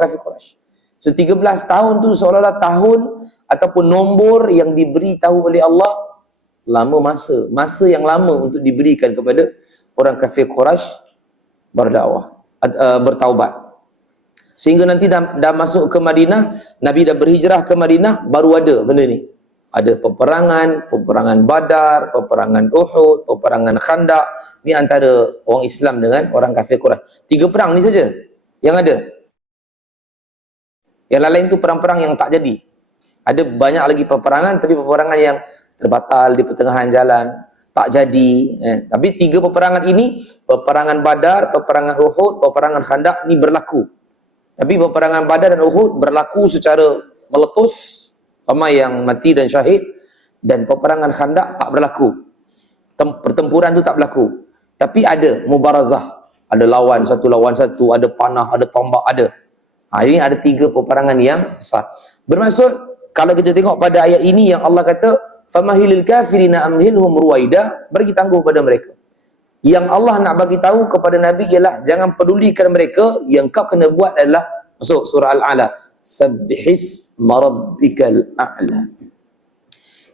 kafir Quraisy. So 13 tahun tu seolah-olah tahun ataupun nombor yang diberitahu oleh Allah, lama masa yang lama untuk diberikan kepada orang kafir Quraisy bertaubat. Sehingga nanti dah masuk ke Madinah, Nabi dah berhijrah ke Madinah, baru ada benda ni. Ada peperangan Badar, peperangan Uhud, peperangan Khandaq. Ni antara orang Islam dengan orang kafir Quraisy. 3 perang ni saja yang ada. Yang lain tu perang-perang yang tak jadi. Ada banyak lagi peperangan, tapi peperangan yang terbatal di pertengahan jalan, tak jadi. Tapi 3 peperangan ini, peperangan Badar, peperangan Uhud, peperangan Khandaq ni berlaku. Tapi peperangan Badar dan Uhud berlaku secara meletus, ramai yang mati dan syahid, dan peperangan Khandaq tak berlaku. Pertempuran tu tak berlaku. Tapi ada mubarazah, ada lawan satu, ada panah, ada tombak, ada. Ini ada 3 peperangan yang besar. Bermaksud, kalau kita tengok pada ayat ini yang Allah kata, famahilil kafirina amhilhum ruwaida, bagi tangguh pada mereka. Yang Allah nak bagi tahu kepada Nabi ialah jangan pedulikan mereka, yang kau kena buat adalah, masuk surah Al-A'la, sabbihis marabbikal a'la.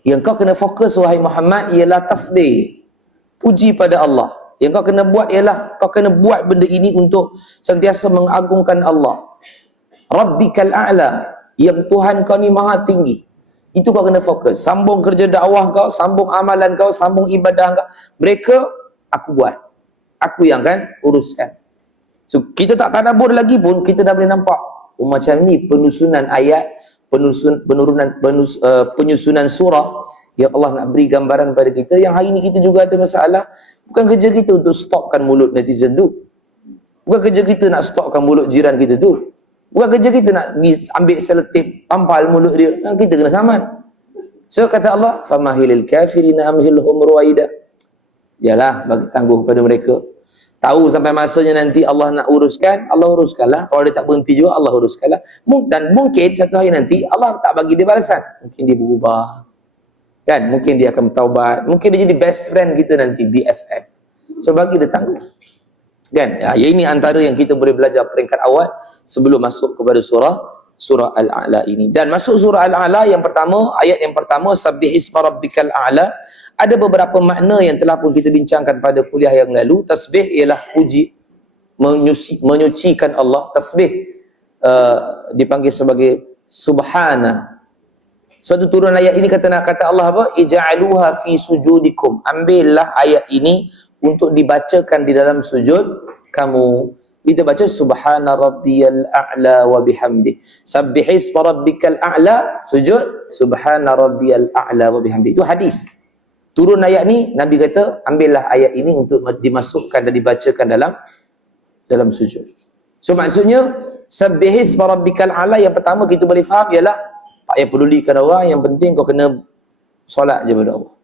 Yang kau kena fokus wahai Muhammad ialah tasbih, puji pada Allah. Yang kau kena buat ialah kau kena buat benda ini untuk sentiasa mengagungkan Allah. Rabbikal a'la, yang Tuhan kau ni maha tinggi. Itu kau kena fokus. Sambung kerja dakwah kau, sambung amalan kau, sambung ibadah kau. Mereka aku buat, aku yang akan uruskan. So kita tak tadabbur lagi pun kita dah boleh nampak macam ni penyusunan ayat, penyusunan surah yang Allah nak beri gambaran pada kita. Yang hari ni kita juga ada masalah. Bukan kerja kita untuk stopkan mulut netizen tu. Bukan kerja kita nak stopkan mulut jiran kita tu. Bukan kerja kita nak ambil selotip tampal mulut dia. Kita kena saman. So kata Allah, famahilil kafirina amhilhum ruwaida. Yalah, bagi tangguh pada mereka. Tahu sampai masanya nanti Allah nak uruskan, Allah uruskanlah. Kalau dia tak berhenti juga, Allah uruskanlah. Dan mungkin satu hari nanti Allah tak bagi dia balasan. Mungkin dia berubah. Kan? Mungkin dia akan bertaubat. Mungkin dia jadi best friend kita nanti, BFF. So bagi dia tangguh. Kan? Ya, ini antara yang kita boleh belajar peringkat awal sebelum masuk kepada surah Al-A'la ini. Dan masuk surah Al-A'la yang pertama, ayat yang pertama, sabbihisma rabbikal a'la. Ada beberapa makna yang telah pun kita bincangkan pada kuliah yang lalu. Tasbih ialah puji, menyucikan Allah. Tasbih dipanggil sebagai subhana. Sebab tu turun ayat ini kata Allah apa? Ija'aluha fi sujudikum. Ambillah ayat ini untuk dibacakan di dalam sujud kamu. Kita baca subhana rabbiyal a'la wa bihamdi. Sabbihisma rabbikal a'la, sujud subhana rabbiyal a'la wa bihamdi. Itu hadis. Turun ayat ni, Nabi kata, ambillah ayat ini untuk dimasukkan dan dibacakan dalam sujud. So maksudnya, sabbihisma rabbikal a'la, yang pertama kita boleh faham ialah tak payah pedulikan orang, yang penting kau kena solat je pada Allah.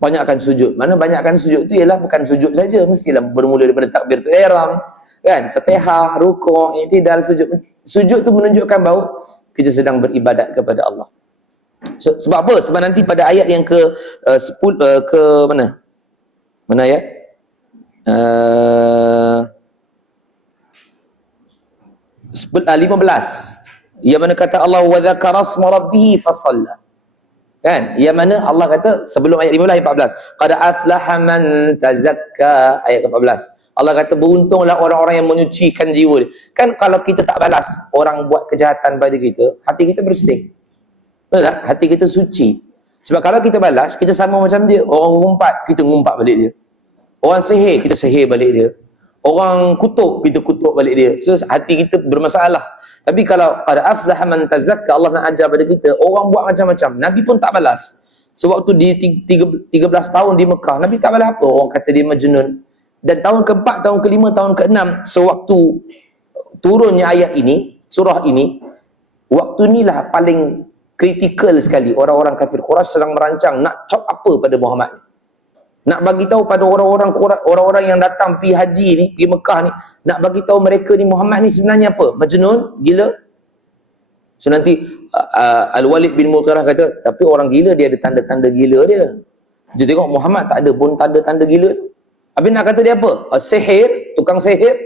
Banyakkan sujud. Mana banyakkan sujud tu ialah bukan sujud saja, mestilah bermula daripada takbiratul ihram, kan? Fatihah, rukuk, i'tidal, sujud. Sujud tu menunjukkan bahawa kita sedang beribadat kepada Allah. So, sebab apa? Sebab nanti pada ayat yang ke 10 ke mana? Mana ayat? 15. Yang mana kata Allah wa dzakara asma rabbih fasalla. Kan? Yang mana Allah kata sebelum ayat 15 ayat 14. Qad aflaha man tazakka, ayat ke-14. Allah kata beruntunglah orang-orang yang menyucikan jiwa dia. Kan kalau kita tak balas orang buat kejahatan pada kita, hati kita bersih. Betul tak? Hati kita suci. Sebab kalau kita balas, kita sama macam dia. Orang ngumpat, kita ngumpat balik dia. Orang sihir, kita sihir balik dia. Orang kutuk, kita kutuk balik dia. So hati kita bermasalah. Tapi kalau qad aflaha man tazakka, Allah nak ajar pada kita, orang buat macam-macam. Nabi pun tak balas. Sewaktu di 13 tahun di Mekah, Nabi tak balas apa. Orang kata dia majnun. Dan tahun ke-4, tahun ke-5, tahun ke-6, sewaktu turunnya ayat ini, surah ini, waktu inilah paling kritikal sekali. Orang-orang kafir Quraisy sedang merancang nak cop apa pada Muhammad. Nak bagi tahu pada orang-orang yang datang pergi haji ni, pergi Mekah ni, nak bagi tahu mereka ni Muhammad ni sebenarnya apa? Majnun, gila. So nanti Al-Walid bin Mughirah kata, tapi orang gila dia ada tanda-tanda gila dia. Kita tengok Muhammad tak ada pun tanda-tanda gila tu. Habis nak kata dia apa? Sihir, tukang sihir.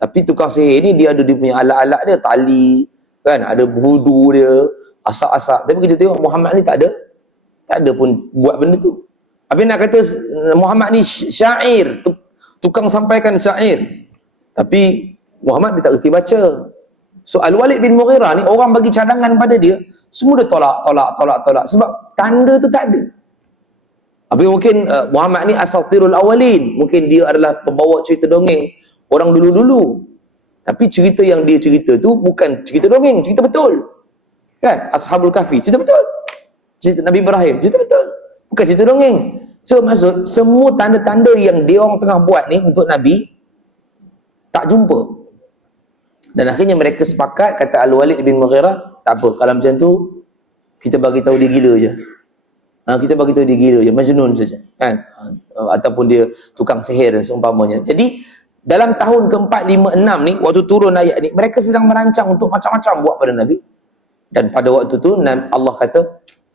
Tapi tukang sihir ni dia ada dia punya alat-alat dia, tali, kan, ada vudu dia, asak-asak. Tapi kita tengok Muhammad ni tak ada pun buat benda tu. Habis nak kata Muhammad ni syair, tukang sampaikan syair. Tapi Muhammad dia tak reti baca. So Al-Walid bin Mughirah ni, orang bagi cadangan pada dia, semua dia tolak. Sebab tanda tu tak ada. Habis mungkin Muhammad ni asatirul awalin. Mungkin dia adalah pembawa cerita dongeng orang dulu-dulu. Tapi cerita yang dia cerita tu bukan cerita dongeng, cerita betul. Kan? Ashabul Kahfi, cerita betul. Cerita Nabi Ibrahim, cerita betul. Bukan cerita dongeng. So maksud, semua tanda-tanda yang dia orang tengah buat ni untuk Nabi, tak jumpa. Dan akhirnya mereka sepakat, kata Al-Walid bin Mughirah, tak apa, kalau macam tu, kita bagi tahu dia gila je. Kita bagi tahu dia gila je, majnun saja, kan? Ataupun dia tukang sihir dan seumpamanya. Jadi dalam tahun ke-4, 5, 6 ni, waktu turun ayat ni, mereka sedang merancang untuk macam-macam buat pada Nabi. Dan pada waktu tu Allah kata,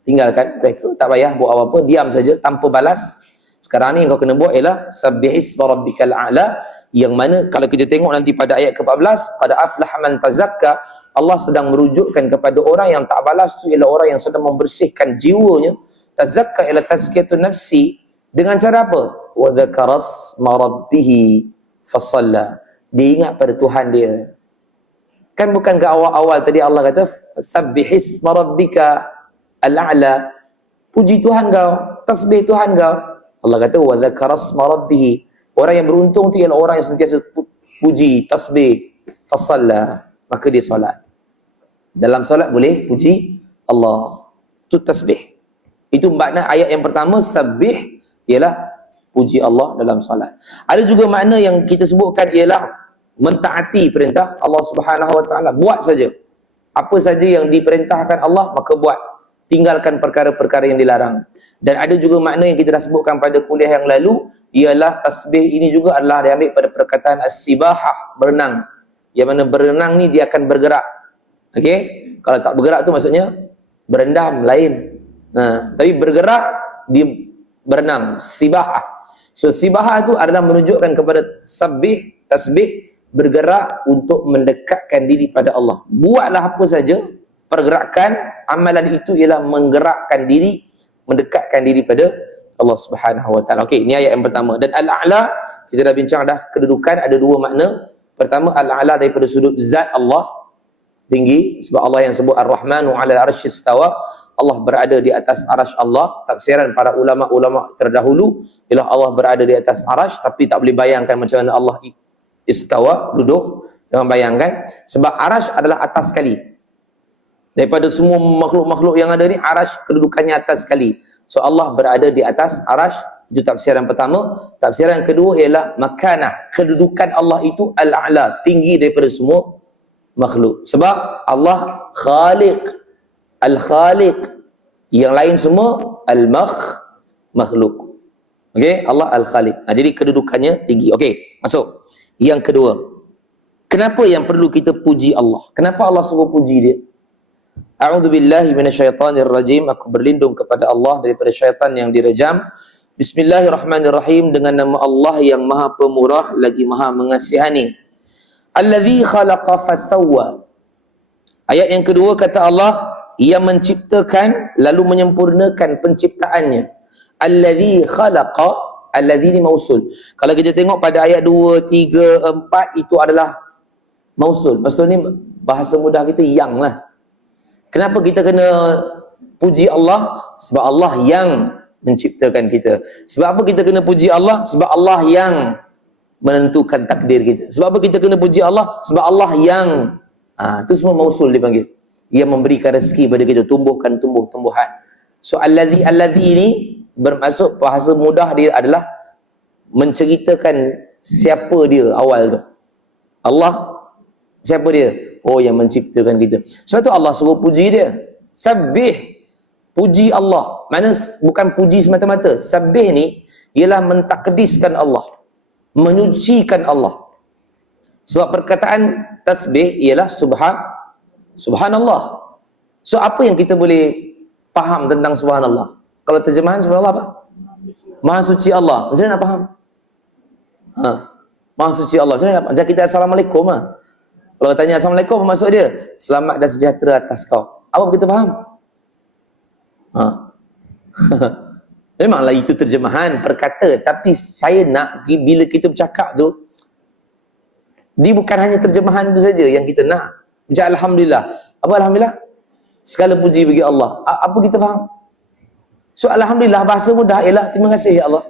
tinggalkan mereka, tak payah buat apa-apa, diam saja tanpa balas. Sekarang ni yang kau kena buat ialah sabbihis rabbikal a'la, yang mana kalau kita tengok nanti pada ayat ke-14, pada aflah man tazakka, Allah sedang merujukkan kepada orang yang tak balas tu ialah orang yang sedang membersihkan jiwanya. Tazakka ila tazkiyatun nafsi, dengan cara apa? Wa dzakaras ma rabbih fasalla, dia ingat pada Tuhan dia. Kan bukan ke awal-awal tadi Allah kata sabbihis ma rabbika al-a'la, puji Tuhan kau, tasbih Tuhan kau. Allah kata wa dzakaras ma rabbih, orang yang beruntung tu ialah orang yang sentiasa puji, tasbih, fasalla, maka dia solat. Dalam solat boleh puji Allah, itu tasbih. Itu makna ayat yang pertama, sabbih, ialah puji Allah dalam solat. Ada juga makna yang kita sebutkan ialah mentaati perintah Allah Subhanahu Wa Taala. Buat saja. Apa saja yang diperintahkan Allah, maka buat. Tinggalkan perkara-perkara yang dilarang. Dan ada juga makna yang kita dah sebutkan pada kuliah yang lalu, ialah tasbih ini juga adalah diambil pada perkataan as-sibahah, berenang. Yang mana berenang ni dia akan bergerak. Okey? Kalau tak bergerak tu maksudnya berendam, lain. Tapi bergerak, dia berenang, sibahah. So sibahah tu adalah menunjukkan kepada sabbih, tasbih, bergerak untuk mendekatkan diri pada Allah. Buatlah apa saja pergerakan, amalan itu ialah menggerakkan diri, mendekatkan diri pada Allah Subhanahu Wa Taala. Okey, ini ayat yang pertama. Dan al-a'la, kita dah bincang dah, kedudukan ada dua makna. Pertama, al-a'la daripada sudut zat Allah, tinggi, sebab Allah yang sebut ar-Rahmanu 'ala arsy istawa, Allah berada di atas arasy Allah. Tafsiran para ulama-ulama terdahulu ialah Allah berada di atas arasy, tapi tak boleh bayangkan macam mana Allah istawa, duduk. Jangan bayangkan, sebab arasy adalah atas sekali. Daripada semua makhluk-makhluk yang ada ni, arasy kedudukannya atas sekali. So Allah berada di atas arasy, itu tafsiran pertama. Tafsiran kedua ialah makanah, kedudukan Allah itu al-a'la, tinggi daripada semua makhluk. Sebab Allah khaliq, al-khaliq, yang lain semua al-makhluk. Okey, Allah al-khaliq. Jadi kedudukannya tinggi. Okey, masuk. Yang kedua, kenapa yang perlu kita puji Allah? Kenapa Allah suruh puji dia? A'udzubillahi minasyaitonirrajim. Aku berlindung kepada Allah daripada syaitan yang direjam. Bismillahirrahmanirrahim. Dengan nama Allah yang Maha Pemurah lagi Maha Mengasihani. Allazi khalaqa fasawwa. Ayat yang kedua kata Allah, yang menciptakan lalu menyempurnakan penciptaannya. Allazi khalaqa, allazi ni mausul. Kalau kita tengok pada ayat 2, 3, 4 itu adalah mausul. Maksud ni bahasa mudah kita yang lah. Kenapa kita kena puji Allah? Sebab Allah yang menciptakan kita. Sebab apa kita kena puji Allah? Sebab Allah yang menentukan takdir kita. Sebab apa kita kena puji Allah? Sebab Allah yang itu semua mausul dipanggil. Ia memberikan rezeki pada kita, tumbuhkan tumbuh-tumbuhan. So allazi ini bermaksud bahasa mudah dia adalah menceritakan siapa dia awal tu. Allah siapa dia? Oh, yang menciptakan kita. Sebab tu Allah suruh puji dia. Sabbih, puji Allah. Mana bukan puji semata-mata. Sabbih ni ialah mentakdiskan Allah, menyucikan Allah. Sebab perkataan tasbih ialah subhanallah. So apa yang kita boleh faham tentang subhanallah? Kalau terjemahan subhanallah apa? Maha suci Allah. Macam mana nak faham? Maha suci Allah. Macam kita Assalamualaikum lah. Kalau tanya Assalamualaikum, apa maksud dia? Selamat dan sejahtera atas kau. Apa kita faham? Ha. Memanglah itu terjemahan perkata, tapi saya nak bila kita bercakap tu, dia bukan hanya terjemahan itu saja yang kita nak. Macam Alhamdulillah. Apa Alhamdulillah? Segala puji bagi Allah. Apa kita faham? So Alhamdulillah, bahasa mudah ialah terima kasih ya Allah.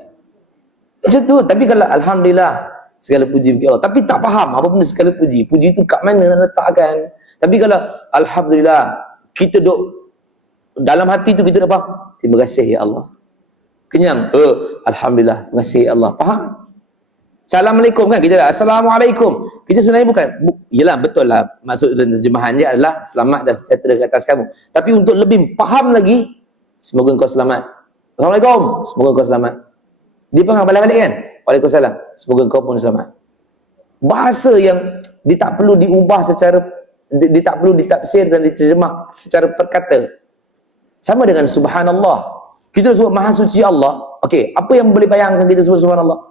Macam tu. Tapi kalau Alhamdulillah, segala puji bagi Allah, tapi tak faham apa benda segala puji. Puji tu kat mana nak letakkan. Tapi kalau Alhamdulillah, kita duk dalam hati tu kita dah faham. Terima kasih ya Allah. Kenyang. Alhamdulillah. Terima kasih ya Allah. Faham? Assalamualaikum kan? Kita Assalamualaikum. Kita sebenarnya bukan. Yelah betul lah. Maksud dan terjemahan dia adalah selamat dan sejahtera ke atas kamu. Tapi untuk lebih faham lagi, semoga engkau selamat. Assalamualaikum. Semoga engkau selamat. Dia pengang balik-balik kan? Waalaikumsalam. Semoga engkau pun selamat. Bahasa yang dia tak perlu diubah secara, dia tak perlu ditafsir dan diterjemah secara perkata. Sama dengan subhanallah. Kita sebut maha suci Allah. Okey, apa yang boleh bayangkan kita sebut subhanallah?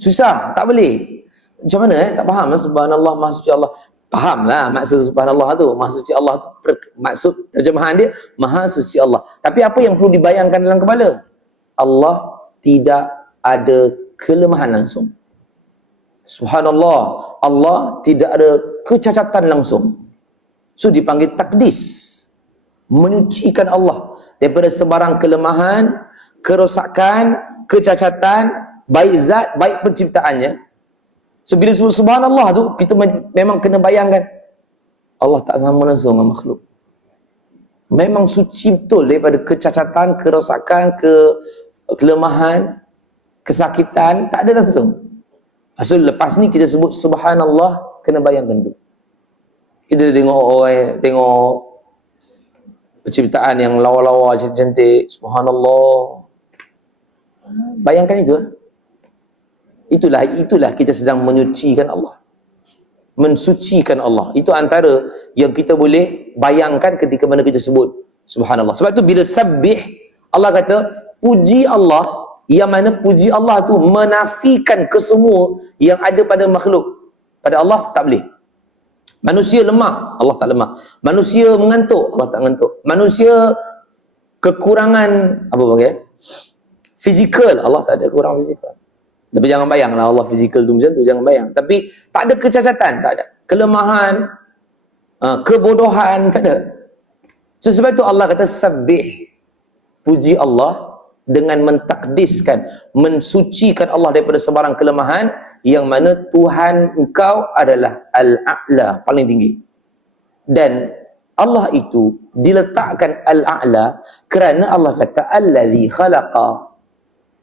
Susah, tak boleh. Macam mana tak faham lah subhanallah maha suci Allah. Faham lah maksud subhanallah tu, maha suci Allah tu, maksud terjemahan dia maha suci Allah. Tapi apa yang perlu dibayangkan dalam kepala? Allah tidak ada kelemahan langsung. Subhanallah, Allah tidak ada kecacatan langsung. So dipanggil takdis, menyucikan Allah daripada sebarang kelemahan, kerosakan, kecacatan, baik zat, baik penciptaannya. So bila sebut subhanallah tu, kita memang kena bayangkan Allah tak sama langsung dengan makhluk. Memang suci betul daripada kecacatan, kerosakan, kelemahan, kesakitan, tak ada langsung. Maksud lepas ni kita sebut subhanallah, kena bayangkan tu. Kita tengok orang, tengok penciptaan yang lawa-lawa, cantik-cantik, subhanallah. Bayangkan itu. Itulah kita sedang menyucikan Allah. Mensucikan Allah. Itu antara yang kita boleh bayangkan ketika mana kita sebut subhanallah. Sebab tu bila sabbih, Allah kata puji Allah, yang mana puji Allah tu menafikan kesemua yang ada pada makhluk. Pada Allah tak boleh. Manusia lemah, Allah tak lemah. Manusia mengantuk, Allah tak mengantuk. Manusia kekurangan apa panggil? Fizikal, Allah tak ada kekurangan fizikal. Tapi jangan bayanglah Allah fizikal tu macam tu, jangan bayang. Tapi tak ada kecacatan, tak ada. Kelemahan, kebodohan, tak ada. So, sebab itu Allah kata sabbih. Puji Allah dengan mentakdiskan, mensucikan Allah daripada sebarang kelemahan, yang mana Tuhan engkau adalah Al-A'la, paling tinggi. Dan Allah itu diletakkan Al-A'la kerana Allah kata Allazi khalaqa.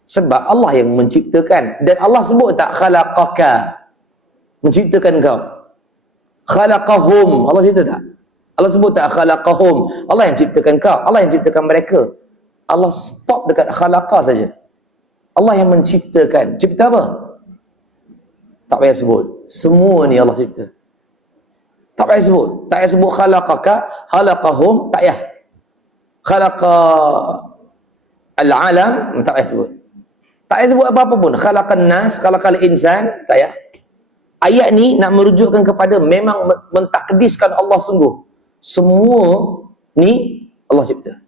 Sebab Allah yang menciptakan. Dan Allah sebut tak khalaqaka, menciptakan kau. Khalaqahum, Allah cerita tak? Allah sebut tak khalaqahum, Allah yang ciptakan kau, Allah yang ciptakan mereka. Allah stop dekat khalaqa saja. Allah yang menciptakan. Cipta apa? Tak payah sebut. Semua ni Allah cipta. Tak payah sebut. Tak payah sebut khalaqaka, khalaqahum, tak payah. Khalaqa al-alam, tak payah sebut. Tak payah sebut apa-apa pun. Khalaqan nas, khalaqal insan, tak payah. Ayat ni nak merujukkan kepada memang mentakdiskan Allah sungguh. Semua ni Allah cipta.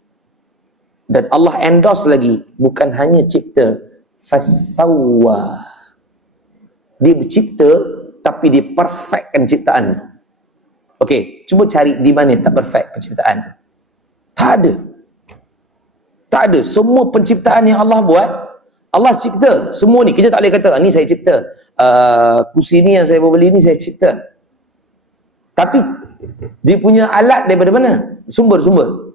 Dan Allah endorse lagi, bukan hanya cipta, fasawwa. Dia bercipta, tapi dia perfectkan ciptaan. Okey, cuba cari di mana tak perfect penciptaan tu. Tak ada. Tak ada. Semua penciptaan yang Allah buat, Allah cipta. Semua ni, kita tak boleh kata, ni saya cipta. Kursi ni yang saya beli ni saya cipta. Tapi, dia punya alat daripada mana? Sumber-sumber.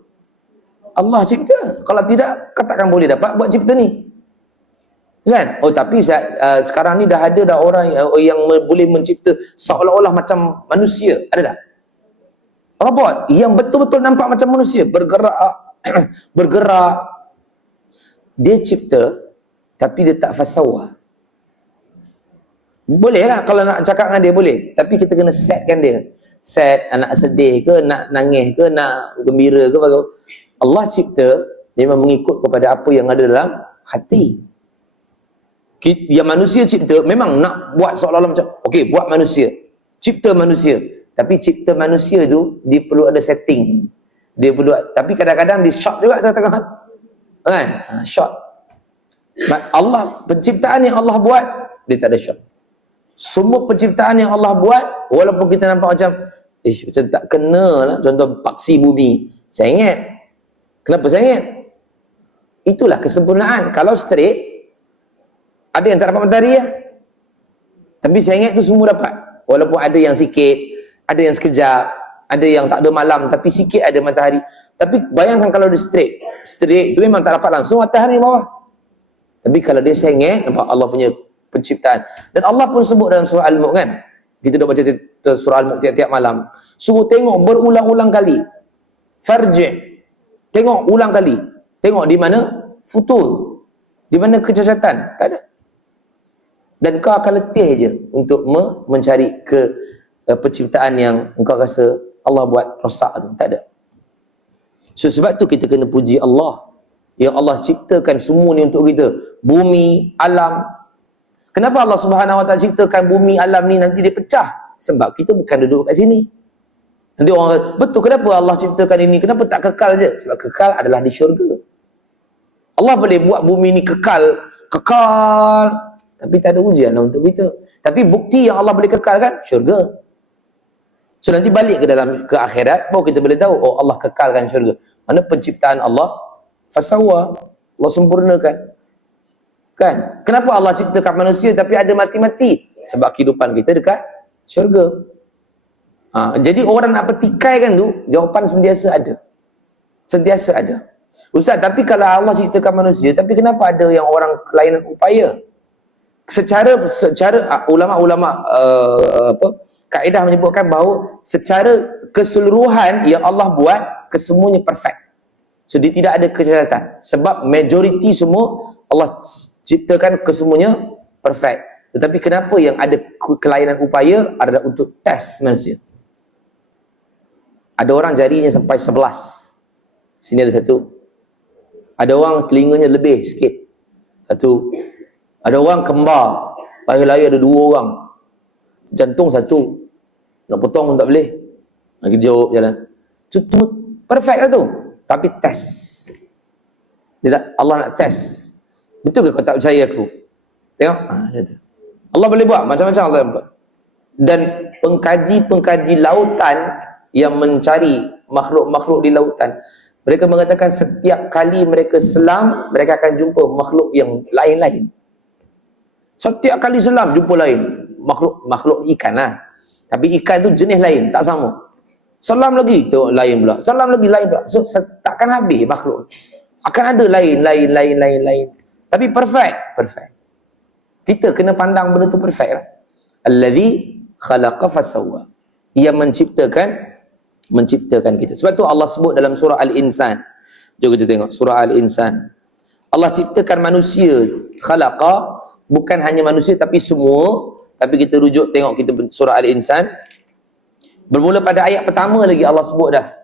Allah cipta. Kalau tidak, katakan boleh dapat buat cipta ni. Kan? Oh, tapi sekarang ni dah ada dah orang yang boleh mencipta seolah-olah macam manusia. Ada tak? Robot yang betul-betul nampak macam manusia. Bergerak. Dia cipta, tapi dia tak fasawah. Boleh lah kalau nak cakap dengan dia, boleh. Tapi kita kena setkan dia. Set, nak sedih ke, nak nangis ke, nak gembira ke. Allah cipta, dia memang mengikut kepada apa yang ada dalam hati. Yang manusia cipta memang nak buat seolah-olah macam okey, buat manusia, cipta manusia, tapi cipta manusia tu dia perlu ada setting, dia perlu, tapi kadang-kadang dia short juga tengah-tengah kan, short. Allah, penciptaan yang Allah buat dia tak ada short. Semua penciptaan yang Allah buat, walaupun kita nampak macam macam tak kena lah, contoh paksi bumi sengit, kenapa sengit? Itulah kesempurnaan. Kalau straight, ada yang tak dapat matahari ya. Tapi sengit tu semua dapat. Walaupun ada yang sikit, ada yang sekejap, ada yang tak ada malam, tapi sikit ada matahari. Tapi bayangkan kalau dia straight. Straight tu memang tak dapat langsung matahari bawah. Tapi kalau dia sengit, nampak Allah punya penciptaan. Dan Allah pun sebut dalam surah Al-Mulk kan. Kita dah baca surah Al-Mulk tiap-tiap malam. Suruh tengok berulang-ulang kali. Farji'. Tengok ulang kali. Tengok di mana futur. Di mana kecacatan. Tak ada. Dan kau akan letih je untuk mencari ke penciptaan yang engkau rasa Allah buat rosak tu. Tak ada. So, sebab tu kita kena puji Allah. Yang Allah ciptakan semua ni untuk kita. Bumi, alam. Kenapa Allah Subhanahu Wa Taala ciptakan bumi, alam ni nanti dia pecah? Sebab kita bukan duduk kat sini. Nanti orang kata, betul kenapa Allah ciptakan ini? Kenapa tak kekal je? Sebab kekal adalah di syurga. Allah boleh buat bumi ni kekal. Tapi tak ada ujian lah untuk kita. Tapi bukti yang Allah boleh kekalkan, syurga. So nanti balik ke akhirat, baru kita boleh tahu, oh Allah kekalkan syurga. Mana penciptaan Allah, fasawa, Allah sempurnakan. Kan? Kenapa Allah ciptakan manusia tapi ada mati-mati? Sebab kehidupan kita dekat syurga. Jadi orang nak petikaikan tu, jawapan sentiasa ada. Sentiasa ada. Ustaz, tapi kalau Allah ciptakan manusia, tapi kenapa ada yang orang kelainan upaya? Secara ulama-ulama kaedah menyebutkan bahawa secara keseluruhan yang Allah buat kesemuanya perfect. So dia tidak ada kecacatan. Sebab majoriti semua Allah ciptakan kesemuanya perfect. Tetapi kenapa yang ada kelainan upaya adalah untuk test manusia. Ada orang jarinya sampai 11. Sini ada satu. Ada orang telinganya lebih sikit. Satu. Ada orang kembar, lahir-lahir ada 2 orang. Jantung 1. Nak potong pun tak boleh. Lagi jauh jalan. So, perfect lah tu. Tapi test. Allah nak test. Betul ke kau tak percaya aku? Tengok. Allah boleh buat macam-macam Allah buat. Dan pengkaji-pengkaji lautan yang mencari makhluk-makhluk di lautan, mereka mengatakan setiap kali mereka selam, mereka akan jumpa makhluk yang lain-lain. Setiap kali selam jumpa lain. Makhluk ikan lah. Tapi ikan tu jenis lain, tak sama. Selam lagi, tu lain pula. Selam lagi, lain pula. So, takkan habis makhluk. Akan ada lain. Tapi perfect. Kita kena pandang benda tu perfect lah. Allazi khalaqa fasawwa. Ia menciptakan kita. Sebab tu Allah sebut dalam surah Al-Insan. Jom kita tengok surah Al-Insan. Allah ciptakan manusia. Khalaqa. Bukan hanya manusia tapi semua. Tapi kita rujuk tengok kita surah Al-Insan. Bermula pada ayat pertama lagi Allah sebut dah.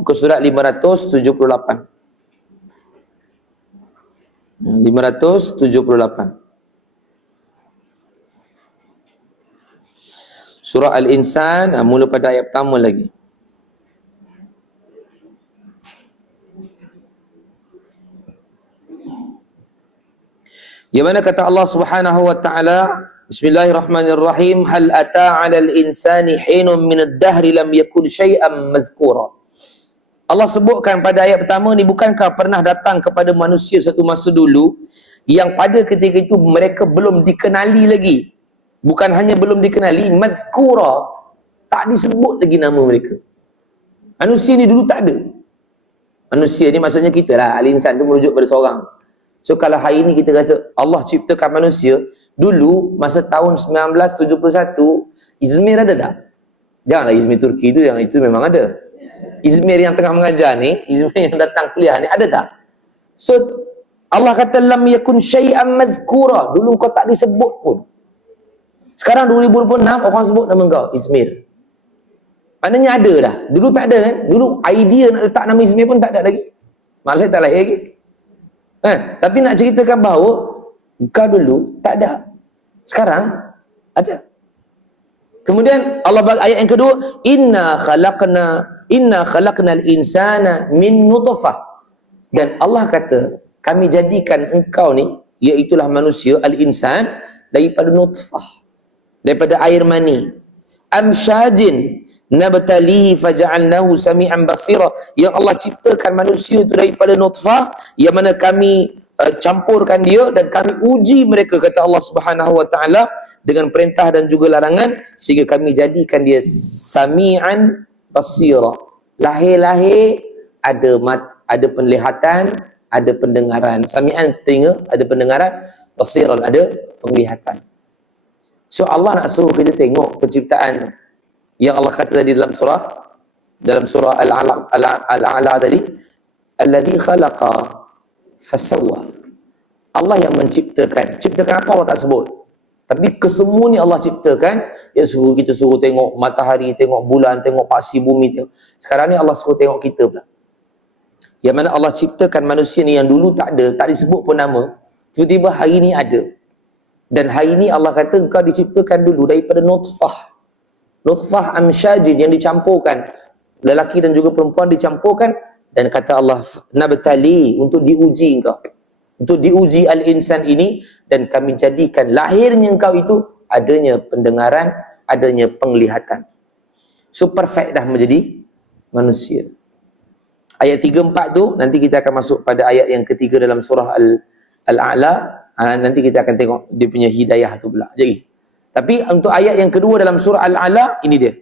Muka surat 578. 578. Surah Al-Insan, mula pada ayat pertama lagi. Yang mana kata Allah Subhanahu wa taala, Bismillahirrahmanirrahim, hal ata 'alal insani hinun min ad-dahri lam yakun syai'an mazkura. Allah sebutkan pada ayat pertama ni, bukankah pernah datang kepada manusia satu masa dulu yang pada ketika itu mereka belum dikenali lagi. Bukan hanya belum dikenali, mazkura, tak disebut lagi nama mereka. Manusia ni dulu tak ada. Manusia ni maksudnya kita lah, al-insan tu merujuk pada seorang. So kalau hari ni kita rasa Allah ciptakan manusia, dulu masa tahun 1971 Izmir ada tak? Janganlah Izmir Turki tu, yang itu memang ada. Izmir yang tengah mengajar ni, Izmir yang datang kuliah ni, ada tak? So Allah kata lam yakun syai'an madhkura, dulu kau tak disebut pun. Sekarang 2026 orang sebut nama kau Izmir. Maknanya ada dah. Dulu tak ada kan? Dulu idea nak letak nama Izmir pun tak ada lagi. Maksud tak lahir lagi. Kan? Tapi nak ceritakan bahawa Engkau dulu tak ada. Sekarang ada. Kemudian Allah bagi ayat yang kedua, inna khalaqnal insana min nutfah. Dan Allah kata, kami jadikan engkau ni, iaitulah manusia, al-insan, daripada nutfah, daripada air mani. Amsyajin nabtalihi faja'alnahu sami'an basira. Yang Allah ciptakan manusia itu daripada nutfah, yang mana kami campurkan dia dan kami uji mereka, kata Allah Subhanahu wa taala, dengan perintah dan juga larangan, sehingga kami jadikan dia sami'an basira. Lahir-lahir ada penglihatan, ada pendengaran. Sami'an telinga, ada pendengaran. Basiran ada penglihatan. So Allah nak suruh kita tengok penciptaan yang Allah kata tadi dalam surah Al-A'la tadi, alladzi khalaqa fasawwa. Allah yang menciptakan. Ciptakan apa Allah tak sebut. Tapi kesemua ni Allah ciptakan. Dia suruh kita tengok matahari, tengok bulan, tengok paksi bumi. Sekarang ni Allah suruh tengok kita pula. Yang mana Allah ciptakan manusia ni yang dulu tak ada, tak disebut pun nama. Tiba-tiba hari ni ada. Dan hari ni Allah kata engkau diciptakan dulu daripada nutfah. Nutfah amsyajin yang dicampurkan. Lelaki dan juga perempuan dicampurkan. Dan kata Allah, nabtali, untuk diuji engkau. Untuk diuji al-insan ini. Dan kami jadikan lahirnya engkau itu adanya pendengaran, adanya penglihatan. So perfect dah menjadi manusia. Ayat 3-4 tu, nanti kita akan masuk pada ayat yang ketiga dalam surah Al-A'la. Nanti kita akan tengok dia punya hidayah tu pula. Jadi, tapi untuk ayat yang kedua dalam surah Al-A'la, ini dia.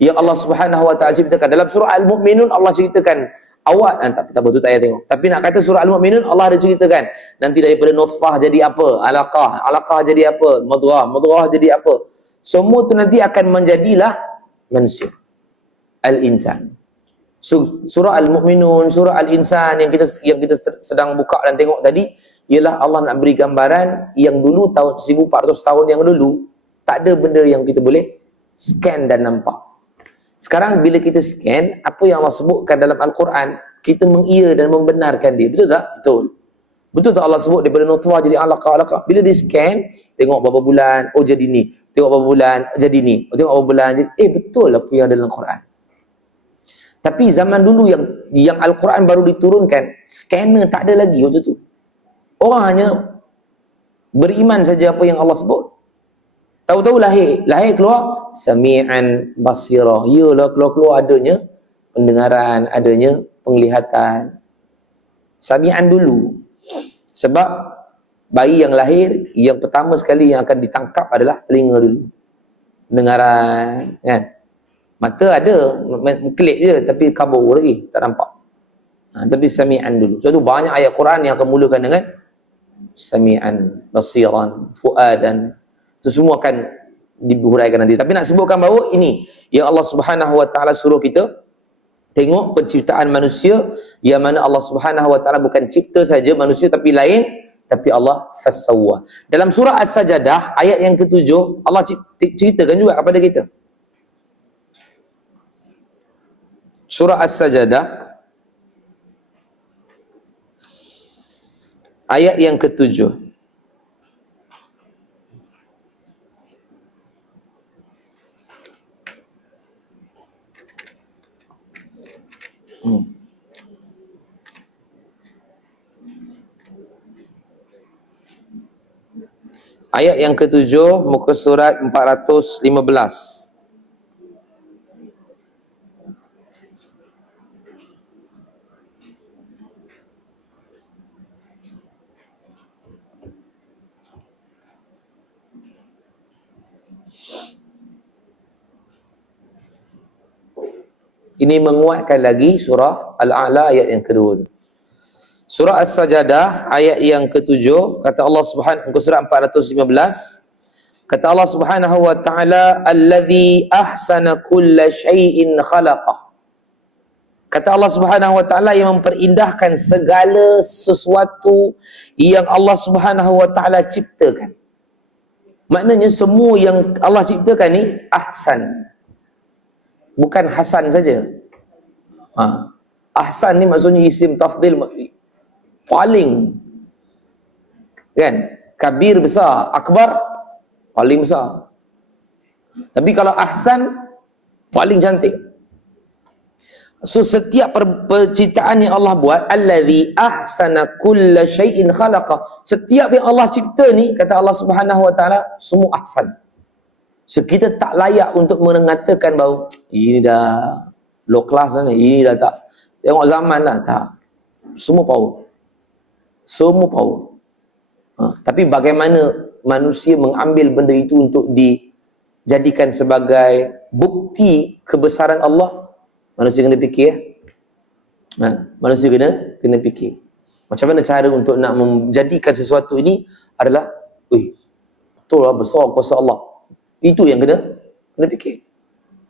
Yang Allah Subhanahu wa taala ciptakan. Dalam surah Al-Mu'minun Allah ceritakan awal, tak betul tak payah tengok. Tapi nak kata surah Al-Mu'minun Allah ada ceritakan nanti daripada nutfah jadi apa, alaqah jadi apa, mudghah jadi apa. Semua tu nanti akan menjadilah manusia. Al-insan. Surah Al-Mu'minun, surah Al-Insan yang kita sedang buka dan tengok tadi, ialah Allah nak beri gambaran yang dulu tahun 1400 tahun yang dulu tak ada benda yang kita boleh scan dan nampak. Sekarang bila kita scan apa yang Allah sebutkan dalam Al-Quran, kita mengia dan membenarkan dia. Betul tak? Betul. Betul tak Allah sebut daripada nutfah jadi alaqah. Bila di scan, tengok berapa bulan, oh jadi ni. Tengok berapa bulan, jadi ni. Tengok berapa bulan, jadi betul apa yang ada dalam Quran. Tapi zaman dulu yang Al-Quran baru diturunkan, scanner tak ada lagi waktu tu. Orang hanya beriman saja apa yang Allah sebut. Tahu-tahu lahir keluar sami'an basira. Yalah keluar adanya pendengaran, adanya penglihatan. Sami'an dulu. Sebab bayi yang lahir, yang pertama sekali yang akan ditangkap adalah telinga dulu. Pendengaran, kan? Mata ada, kelip je tapi kabur lagi, tak nampak. Tapi sami'an dulu. So tu banyak ayat Quran yang akan mulakan dengan sami'an, basiran, fuadan. Itu semua akan dihuraikan nanti. Tapi nak sebutkan bahawa ini yang Allah Subhanahu wa taala suruh kita tengok penciptaan manusia, yang mana Allah Subhanahu wa taala bukan cipta saja manusia tapi lain, tapi Allah fasawwa. Dalam surah As-Sajadah ayat yang ke-7 Allah ceritakan juga kepada kita. Surah As-Sajadah ayat yang ke-7. Ayat yang ke-7 muka surat 415. Ini menguatkan lagi surah Al-A'la ayat yang kedua. Surah As-Sajadah ayat yang ke-7 kata Allah Subhanahu muka surat 415, kata Allah Subhanahu wa taala, allazi ahsana kulla syai'in khalaqah. Kata Allah Subhanahu wa taala yang memperindahkan segala sesuatu yang Allah Subhanahu wa taala ciptakan. Maknanya semua yang Allah ciptakan ni ahsan. Bukan hasan saja. Ahsan ni maksudnya isim tafdil paling, kan? Kabir besar, akbar paling besar. Tapi kalau ahsan paling cantik. So setiap penciptaan yang Allah buat, allazi ahsana kulla syai'in khalaqa. Setiap yang Allah cipta ni, kata Allah Subhanahu wa taala, semua ahsan. So kita tak layak untuk mengatakan bahawa ini dah low class ni, ini dah tak tengok zaman dah, tak. Semua power. Semua power. Tapi bagaimana manusia mengambil benda itu untuk dijadikan sebagai bukti kebesaran Allah? Manusia kena fikir. Manusia kena fikir. Macam mana cara untuk nak menjadikan sesuatu ini adalah, betul lah besar kuasa Allah. Itu yang kena fikir.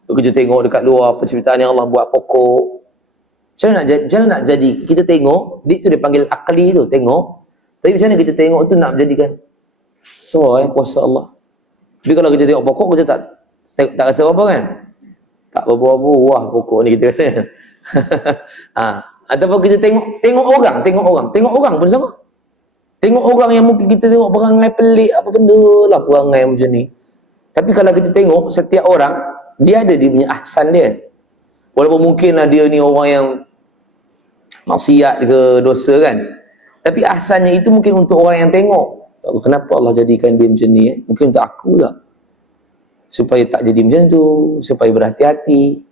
Kita tengok dekat luar penciptaan yang Allah buat, pokok. Macam mana nak jadi? Kita tengok, itu dia panggil akli tu, tengok. Tapi macam mana kita tengok tu nak menjadikan besar kuasa Allah. Tapi kalau kita tengok pokok, kita tak rasa apa kan? Tak berapa-apa, wah pokok ni kita kata. Ataupun kita tengok orang pun sama. Tengok orang yang mungkin kita tengok perangai pelik, apa benda lah perangai macam ni. Tapi kalau kita tengok setiap orang, dia ada dia punya ahsan dia. Walaupun mungkinlah dia ni orang yang maksiat ke dosa kan. Tapi ahsannya itu mungkin untuk orang yang tengok. Ya Allah, kenapa Allah jadikan dia macam ni? Mungkin untuk aku lah. Supaya tak jadi macam tu, supaya berhati-hati.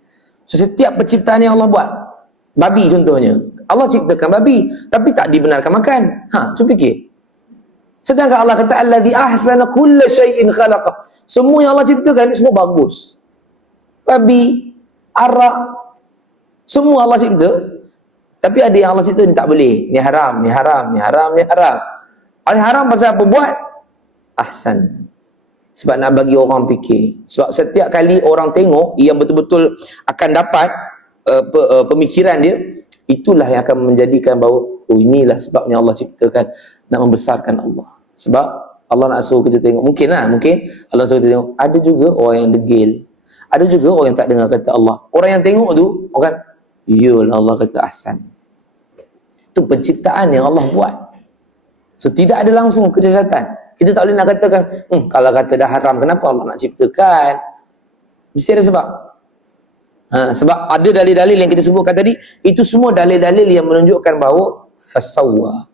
So, setiap penciptaan yang Allah buat, babi contohnya, Allah ciptakan babi tapi tak dibenarkan makan. Cuba fikir. Sedangkan Allah kata allazi ahsana kulla syai'in khalaqa. Semua yang Allah ciptakan semua bagus. Babi, arak, semua Allah cipta. Tapi ada yang Allah cipta ni tak boleh. Ni haram, ni haram, ni haram, ni haram. Ada haram pasal apa buat? Ahsan. Sebab nak bagi orang fikir. Sebab setiap kali orang tengok yang betul-betul akan dapat pemikiran dia, itulah yang akan menjadikan bahawa inilah sebabnya Allah ciptakan, nak membesarkan Allah. Sebab Allah nak suruh kita tengok, mungkin Allah suruh kita tengok, ada juga orang yang degil, ada juga orang yang tak dengar kata Allah. Orang yang tengok tu orang, yalah Allah kata ahsan. Itu penciptaan yang Allah buat. So tidak ada langsung kecacatan. Kita tak boleh nak katakan, kalau kata dah haram, kenapa Allah nak ciptakan? Mesti ada sebab. Sebab ada dalil-dalil yang kita sebutkan tadi, itu semua dalil-dalil yang menunjukkan bahawa fasawwa.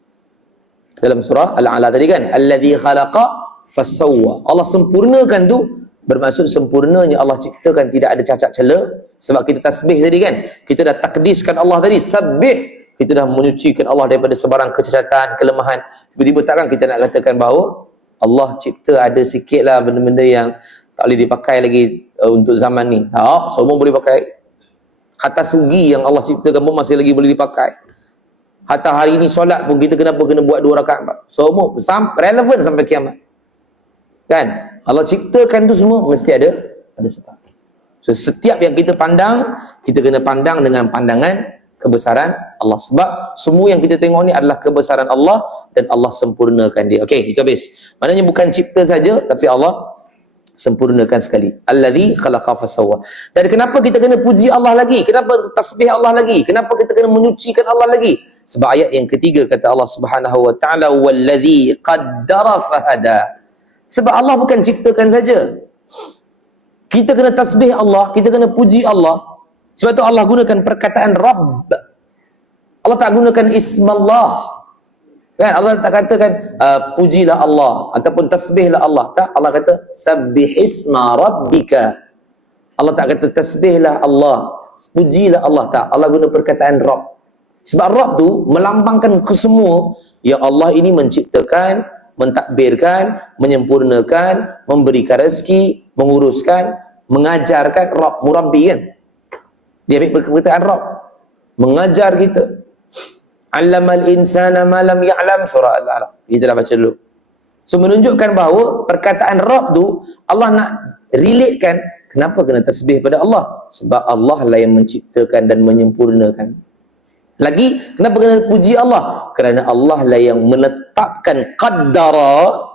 Dalam surah Al-A'la tadi kan, allazi khalaqa fasawwa. Allah sempurnakan tu, bermaksud sempurnanya Allah ciptakan tidak ada cacat cela. Sebab kita tasbih tadi kan, kita dah takdiskan Allah tadi, sabbih. Kita dah menyucikan Allah daripada sebarang kecacatan, kelemahan. Tiba-tiba takkan kita nak katakan bahawa Allah cipta ada sikit lah benda-benda yang tak boleh dipakai lagi untuk zaman ni. Tak, semua boleh pakai. Hatta sugi yang Allah ciptakan pun masih lagi boleh dipakai. Hatta hari ni solat pun kita kena buat 2 rakaat. Semua relevan sampai kiamat. Kan? Allah ciptakan tu semua mesti ada sebab. So setiap yang kita pandang, kita kena pandang dengan pandangan kebesaran Allah. Sebab semua yang kita tengok ni adalah kebesaran Allah dan Allah sempurnakan dia. Okey, itu habis. Maknanya bukan cipta saja, tapi Allah sempurnakan sekali. Allazi khalaqa fasawwa. Dan kenapa kita kena puji Allah lagi? Kenapa tasbih Allah lagi? Kenapa kita kena menyucikan Allah lagi? Sebab ayat yang ketiga kata Allah Subhanahu wa taala, wallazi qaddara fahada. Sebab Allah bukan ciptakan saja. Kita kena tasbih Allah, kita kena puji Allah. Sebab tu Allah gunakan perkataan Rabb. Allah tak gunakan ismallah. Kan Allah tak katakan pujilah Allah ataupun tasbihlah Allah. Tak, Allah kata sabbihisma rabbika. Allah tak kata tasbihlah Allah, pujilah Allah. Tak, Allah guna perkataan Rabb. Sebab Rabb tu melambangkan ke semua yang Allah ini menciptakan, mentadbirkan, menyempurnakan, memberikan rezeki, menguruskan, mengajarkan. Rabb, murabbi kan. Dia ambil perkataan Rabb, mengajar kita. Allamal insana ma lam ya'lam, surah Al-A'la. Kita dah baca dulu. So menunjukkan bahawa perkataan Rabb tu Allah nak relatekan. Kenapa kena tasbih pada Allah? Sebab Allah lah yang menciptakan dan menyempurnakan. Lagi, kenapa kena puji Allah? Kerana Allah lah yang menetapkan qaddara.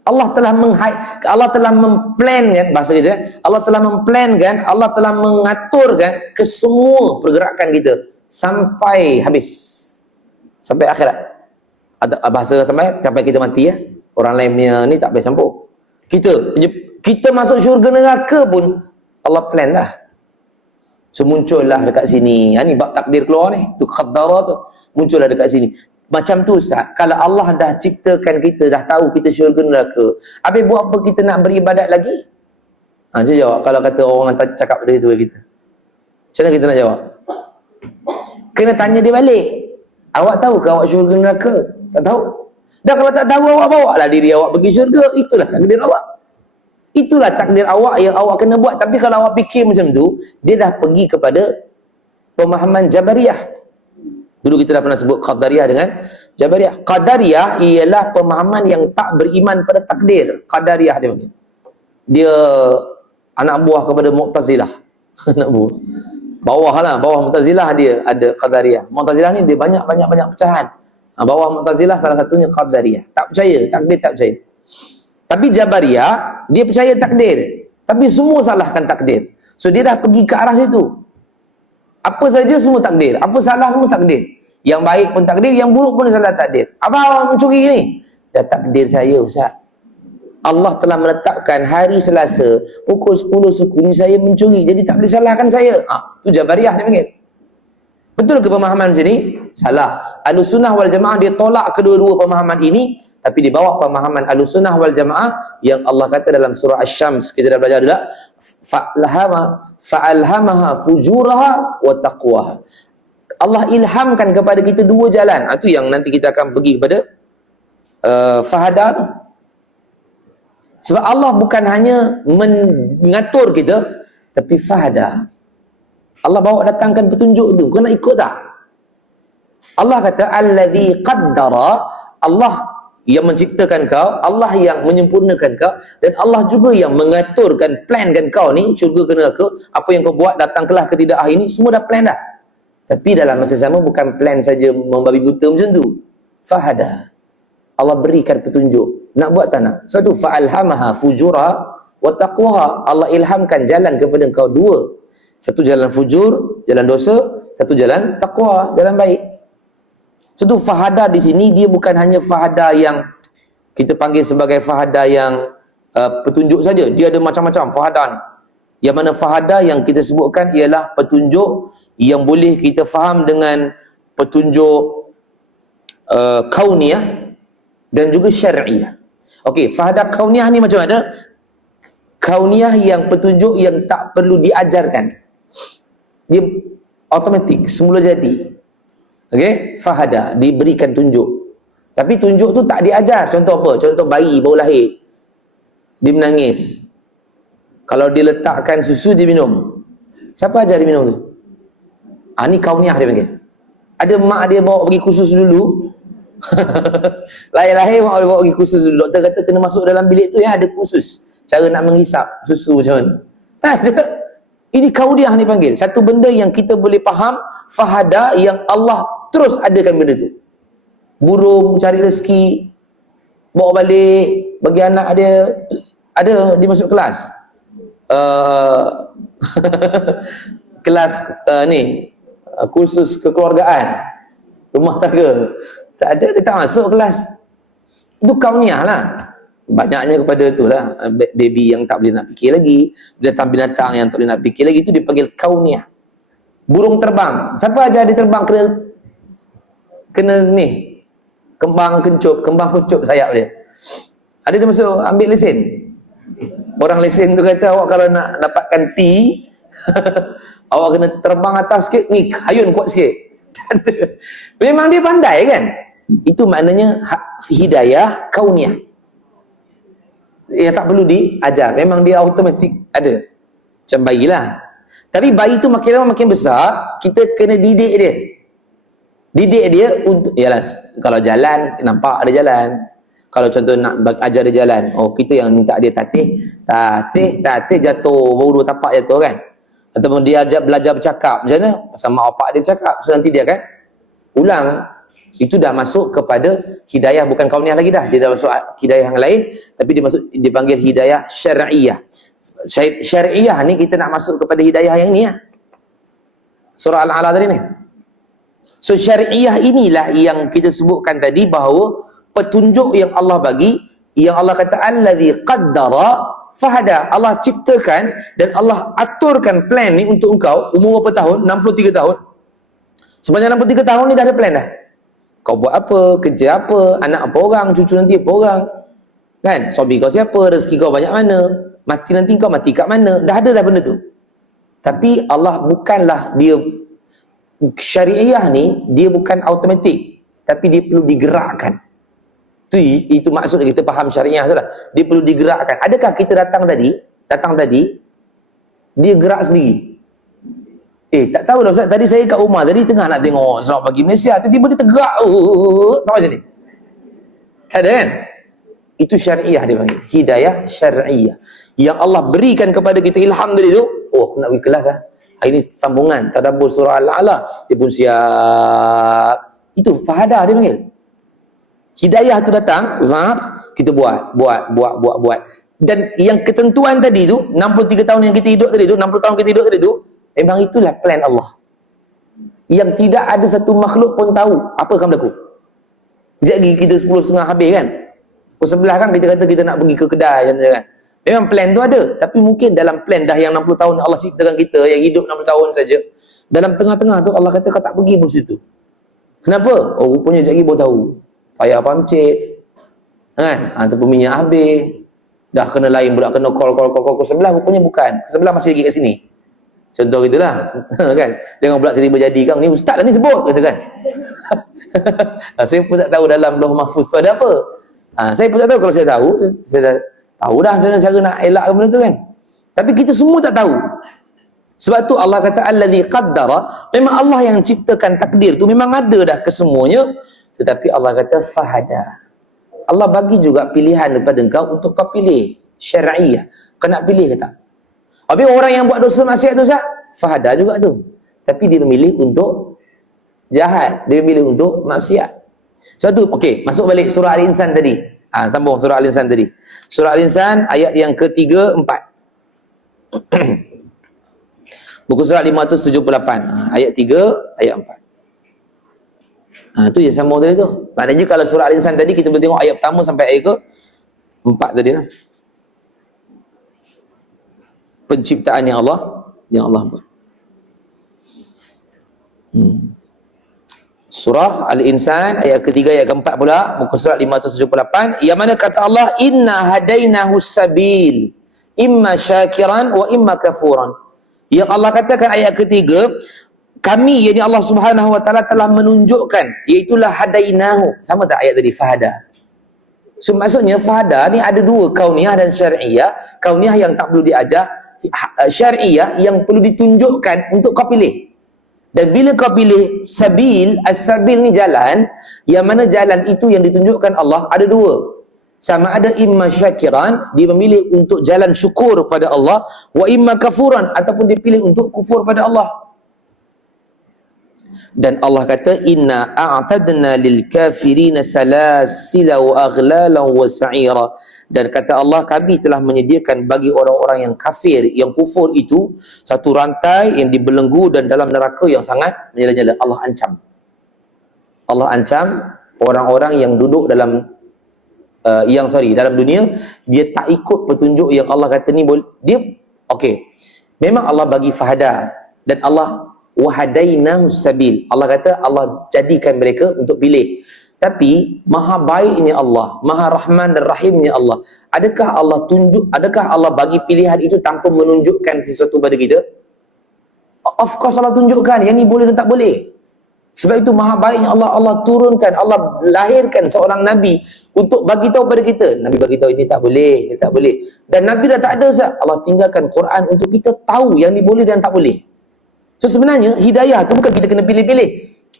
Allah telah memplankan, bahasa kita, Allah telah memplankan, Allah telah mengaturkan ke semua pergerakan kita sampai habis, sampai akhirat. Ada bahasa sampai kita mati ya. Orang lain punya ni tak boleh campur. Kita masuk syurga neraka pun Allah plan dah. So muncullah dekat sini. Ni bab takdir keluar ni. Tu qaddara tu. Muncullah dekat sini. Macam tu Ustaz. Kalau Allah dah ciptakan kita, dah tahu kita syurga neraka, habis buat apa kita nak beribadat lagi? Saya jawab. Kalau kata orang cakap pada itu kita, macam mana kita nak jawab? Kena tanya dia balik. Awak tahu ke awak syurga neraka? Tak tahu. Dan kalau tak tahu, awak bawa lah diri awak pergi syurga. Itulah takdir awak. Itulah takdir awak yang awak kena buat. Tapi kalau awak fikir macam tu, dia dah pergi kepada pemahaman Jabariyah. Dulu kita dah pernah sebut Qadariyah dengan Jabariyah. Qadariyah ialah pemahaman yang tak beriman pada takdir. Qadariyah dia panggil. Dia anak buah kepada Mu'tazilah. Anak buah. Bawah Mu'tazilah dia ada Qadariyah. Mu'tazilah ni dia banyak pecahan. Bawah Mu'tazilah salah satunya Qadariyah. Tak percaya, takdir tak percaya. Tapi Jabariyah, dia percaya takdir. Tapi semua salahkan takdir. So dia dah pergi ke arah situ. Apa saja semua takdir. Apa salah semua takdir. Yang baik pun takdir, yang buruk pun salah takdir. Apa awak mencuri ni? Dah takdir saya Ustaz. Allah telah menetapkan hari Selasa pukul 10 suku ni saya mencuri. Jadi tak boleh salahkan saya. Tu Jabariyah dia panggil. Betul ke pemahaman macam ni? Salah. Ahlussunnah wal Jamaah dia tolak kedua-dua pemahaman ini, tapi dibawa pemahaman Ahlussunnah wal Jamaah yang Allah kata dalam surah Asy-Syams, kita dah belajar dulu, fa'alhamaha fujuraha wa taqwaha. Allah ilhamkan kepada kita dua jalan. Itu yang nanti kita akan pergi kepada fahadah tu. Sebab Allah bukan hanya mengatur kita, tapi fahadah. Allah bawa datangkan petunjuk tu. Kau nak ikut tak? Allah kata, Alladhi qaddara, Allah yang menciptakan kau, Allah yang menyempurnakan kau, dan Allah juga yang mengaturkan, plankan kau ni, syurga ke neraka, apa yang kau buat, datanglah ke tidak hari ni, semua dah plan dah. Tapi dalam masa sama bukan plan saja membabi buta macam tu. Fahadah. Allah berikan petunjuk. Nak buat tak nak? Sebab tu, fa'alhamaha fujuraha wa taqwaha. Allah ilhamkan jalan kepada kau dua. Satu jalan fujur, jalan dosa, satu jalan taqwa, jalan baik. Satu fahadah di sini dia bukan hanya fahadah yang kita panggil sebagai fahadah yang petunjuk saja. Dia ada macam-macam fahadah ni. Yang mana fahadah yang kita sebutkan ialah petunjuk yang boleh kita faham dengan petunjuk kauniyah dan juga syar'iyah. Okey, fahadah kauniyah ni macam mana? Kauniyah yang petunjuk yang tak perlu diajarkan. Dia automatik, semula jadi. Okey, fahadah, diberikan tunjuk. Tapi tunjuk tu tak diajar. Contoh apa? Contoh bayi baru lahir. Dia menangis. Kalau dia letakkan susu, dia minum. Siapa ajar dia minum tu? Ni kauniyah dia panggil. Ada mak dia bawa pergi kursus dulu. Lahir-lahir mak dia bawa pergi kursus dulu. Doktor kata kena masuk dalam bilik tu yang ada kursus. Cara nak menghisap susu macam mana. Tak ada. Ini kauniyah ni panggil. Satu benda yang kita boleh faham, fahadah yang Allah terus adakan benda tu. Burung cari rezeki, bawa balik, bagi anak dia, ada dia masuk kelas. Kelas kursus kekeluargaan, rumah tangga. Tak ada, dia tak masuk kelas. Itu kauniyah lah. Banyaknya kepada itulah, baby yang tak boleh nak fikir lagi, binatang-binatang yang tak boleh nak fikir lagi, itu dipanggil kauniyah. Burung terbang, siapa ajar dia terbang kena ni kembang kuncup sayap dia. Ada dia masuk ambil lesen. Orang lesen tu kata awak kalau nak dapatkan P awak kena terbang atas sikit, ni hayun kuat sikit. Memang dia pandai kan. Itu maknanya hidayah kauniyah. Yang tak perlu diajar. Memang dia automatik ada. Macam bayi lah. Tapi bayi tu makin lama makin besar, kita kena didik dia. Didik dia untuk, yalah, kalau jalan, nampak ada jalan. Kalau contoh nak ajar dia jalan, kita yang minta dia tatih, jatuh, baru dua tapak jatuh kan. Ataupun dia belajar bercakap, macam mana? Sama opak dia bercakap, so nanti dia akan ulang. Itu dah masuk kepada hidayah, bukan kauniyah lagi dah. Dia dah masuk hidayah yang lain, tapi dia masuk, dipanggil hidayah syar'iyah. Syar'iyah ni kita nak masuk kepada hidayah yang ni lah. Surah Al-A'la tadi ni. So syar'iyah inilah yang kita sebutkan tadi bahawa petunjuk yang Allah bagi yang Allah kata allazi qaddara fahada. Allah ciptakan dan Allah aturkan plan ni untuk engkau umur berapa tahun? 63 tahun. Sepanjang 63 tahun ni dah ada plan dah. Kau buat apa, kerja apa, anak apa orang, cucu nanti apa orang. Kan? Suami kau siapa, rezeki kau banyak mana, mati nanti kau mati kat mana. Dah ada dah benda tu. Tapi Allah bukanlah dia, syariah ni dia bukan automatik, tapi dia perlu digerakkan. Itu maksud kita faham syariah tu lah. Dia perlu digerakkan. Adakah kita datang tadi dia gerak sendiri? Tak tahu lah Ustaz, tadi saya kat rumah tadi tengah nak tengok Selamat Pagi Malaysia, tiba-tiba dia tergerak sama macam ni. Tak ada kan? Itu syariah dia panggil, hidayah syariah yang Allah berikan kepada kita ilham dari tu. Aku nak pergi kelas lah, hari ni sambungan tadabbur surah Al-A'la, dia pun siap. Itu fahadah dia panggil. Hidayah tu datang, kita buat. Dan yang ketentuan tadi tu, 63 tahun yang kita hidup tadi tu, 60 tahun kita hidup tadi tu, memang itulah plan Allah. Yang tidak ada satu makhluk pun tahu apa akan berlaku. Sekejap lagi kita 10.30 habis kan? Pukul 11 kan kita kata kita nak pergi ke kedai kan? Memang plan tu ada. Tapi mungkin dalam plan dah yang 60 tahun Allah ciptakan kita, yang hidup 60 tahun saja, dalam tengah-tengah tu Allah kata kau tak pergi pun situ. Kenapa? Rupanya sekejap lagi baru tahu. Payah pancit. Kan? Ataupun minyak habis. Dah kena lain pula, kena call sebelah, rupanya bukan. Sebelah masih lagi kat sini. Contoh gitulah. Kan? Jangan pula tiba-tiba jadi kang ni ustaz lah ni sebut kata kan. Saya pun tak tahu dalam Lauh Mahfuz tu ada apa. Saya pun tak tahu. Kalau saya tahu, saya dah tahu dah macam mana cara nak elakkan benda tu kan. Tapi kita semua tak tahu. Sebab tu Allah kata allazi qaddara, memang Allah yang ciptakan takdir tu, memang ada dah kesemuanya. Tetapi Allah kata fahada. Allah bagi juga pilihan daripada engkau untuk kau pilih syariah. Kau nak pilih ke tak? Habis orang yang buat dosa maksiat tu Ustaz, fahada juga tu. Tapi dia memilih untuk jahat, dia memilih untuk maksiat. Sebab tu, okey, masuk balik surah Al-Insan tadi. Sambung surah Al-Insan tadi. Surah Al-Insan ayat yang ke-3, 4. Buku surat 578. Ayat 3, ayat 4. Tu yang sambung tadi tu. Maknanya kalau surah Al-Insan tadi kita boleh tengok ayat pertama sampai ayat ke-4 tadi lah. Penciptaan yang Allah buat. Surah Al-Insan ayat ketiga, ayat keempat pula, muka surat 578, yang mana kata Allah, inna hadainahu sabil imma syakiran wa imma kafuran. Yang Allah katakan ayat ketiga, kami, yakni Allah Subhanahu wa taala telah menunjukkan, iaitulah hadainahu. Sama tak ayat tadi fahada? So maksudnya fahada ni ada dua, kauniyah dan syariah. Kauniyah yang tak perlu diajar, syariah yang perlu ditunjukkan untuk kau pilih. Dan bila kau pilih sabil, as-sabil ni jalan, yang mana jalan itu yang ditunjukkan Allah ada dua. Sama ada imma syakiran, dia memilih untuk jalan syukur pada Allah, wa imma kafuran, ataupun dia pilih untuk kufur pada Allah. Dan Allah kata inna a'tadna lil kafirina salasila wa aghlalan wa sa'ira. Dan kata Allah, kami telah menyediakan bagi orang-orang yang kafir, yang kufur itu, satu rantai yang dibelenggu dan dalam neraka yang sangat menyala-nyala. Allah ancam orang-orang yang duduk dalam dalam dunia, dia tak ikut petunjuk yang Allah kata ni boleh. Dia okey, memang Allah bagi fahada, dan Allah wahadainahu sabil. Allah kata Allah jadikan mereka untuk pilih. Tapi maha baiknya Allah, maha rahman dan rahimnya Allah, adakah Allah bagi pilihan itu tanpa menunjukkan sesuatu pada kita? Of course Allah tunjukkan yang ni boleh dan tak boleh. Sebab itu maha baiknya Allah, Allah turunkan, Allah lahirkan seorang Nabi untuk bagi tahu pada kita. Nabi bagi tahu ini tak boleh, ini tak boleh. Dan Nabi dah tak ada, Ustaz. Allah tinggalkan Quran untuk kita tahu yang ni boleh dan tak boleh. So sebenarnya hidayah tu bukan kita kena pilih-pilih.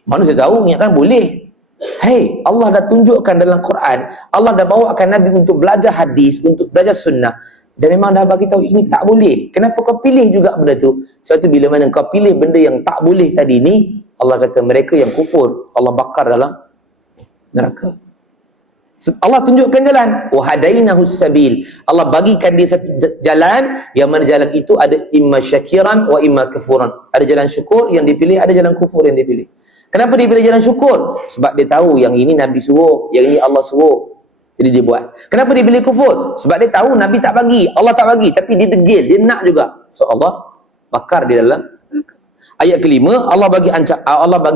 Manusia tahu, ingatkan boleh. Hey, Allah dah tunjukkan dalam Quran, Allah dah bawakan Nabi untuk belajar hadis, untuk belajar sunnah, dan memang dah bagi tahu ini tak boleh. Kenapa kau pilih juga benda tu? Sebab tu bila mana kau pilih benda yang tak boleh tadi ni, Allah kata mereka yang kufur, Allah bakar dalam neraka. Allah tunjukkan jalan, wahadainahu sabil. Allah bagikan dia satu jalan, yang mana jalan itu ada imma syakiran wa imma kafuran. Ada jalan syukur yang dipilih, ada jalan kufur yang dipilih. Kenapa dia pilih jalan syukur? Sebab dia tahu yang ini Nabi suruh, yang ini Allah suruh. Jadi dia buat. Kenapa dia pilih kufur? Sebab dia tahu Nabi tak bagi, Allah tak bagi, tapi dia degil, dia nak juga. So Allah bakar di dalam. Ayat kelima, Allah bagi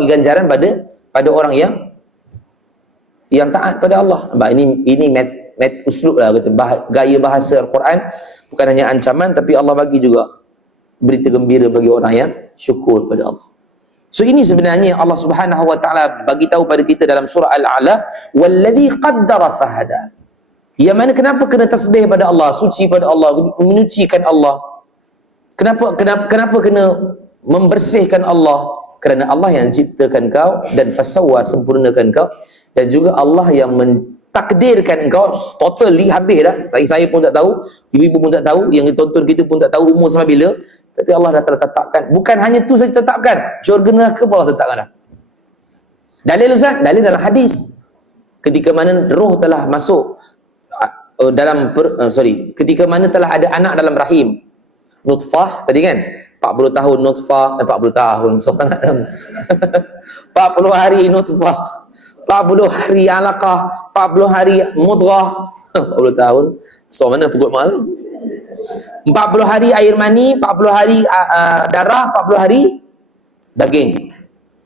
ganjaran pada orang yang taat pada Allah. Nampak, ini uslub lah, kata gaya bahasa Al-Quran, bukan hanya ancaman, tapi Allah bagi juga berita gembira bagi orang yang syukur pada Allah. So ini sebenarnya Allah Subhanahu wa taala bagi tahu pada kita dalam surah Al-A'la, wallazi qaddara fahada. Yang mana kenapa kena tasbih pada Allah, suci pada Allah, menyucikan Allah. Kenapa kena membersihkan Allah? Kerana Allah yang ciptakan kau dan fasawwa, sempurnakan kau, dan juga Allah yang mentakdirkan engkau totally habis dah. Saya pun tak tahu, ibu-ibu pun tak tahu, yang tonton kita pun tak tahu umur sampai bila. Tapi Allah dah tetapkan. Bukan hanya tu saja tetapkan, syurga neraka pun Allah tetapkan dah. Dalil Ustaz? Dalil dalam hadis. Ketika mana roh telah masuk ketika mana telah ada anak dalam rahim. Nutfah tadi kan, 40 tahun nutfah, 40 tahun sangat. 40 hari nutfah, 40 hari alaqah, 40 hari mudghah, 40 tahun. So mana pukul mal? 40 hari air mani, 40 hari darah, 40 hari daging.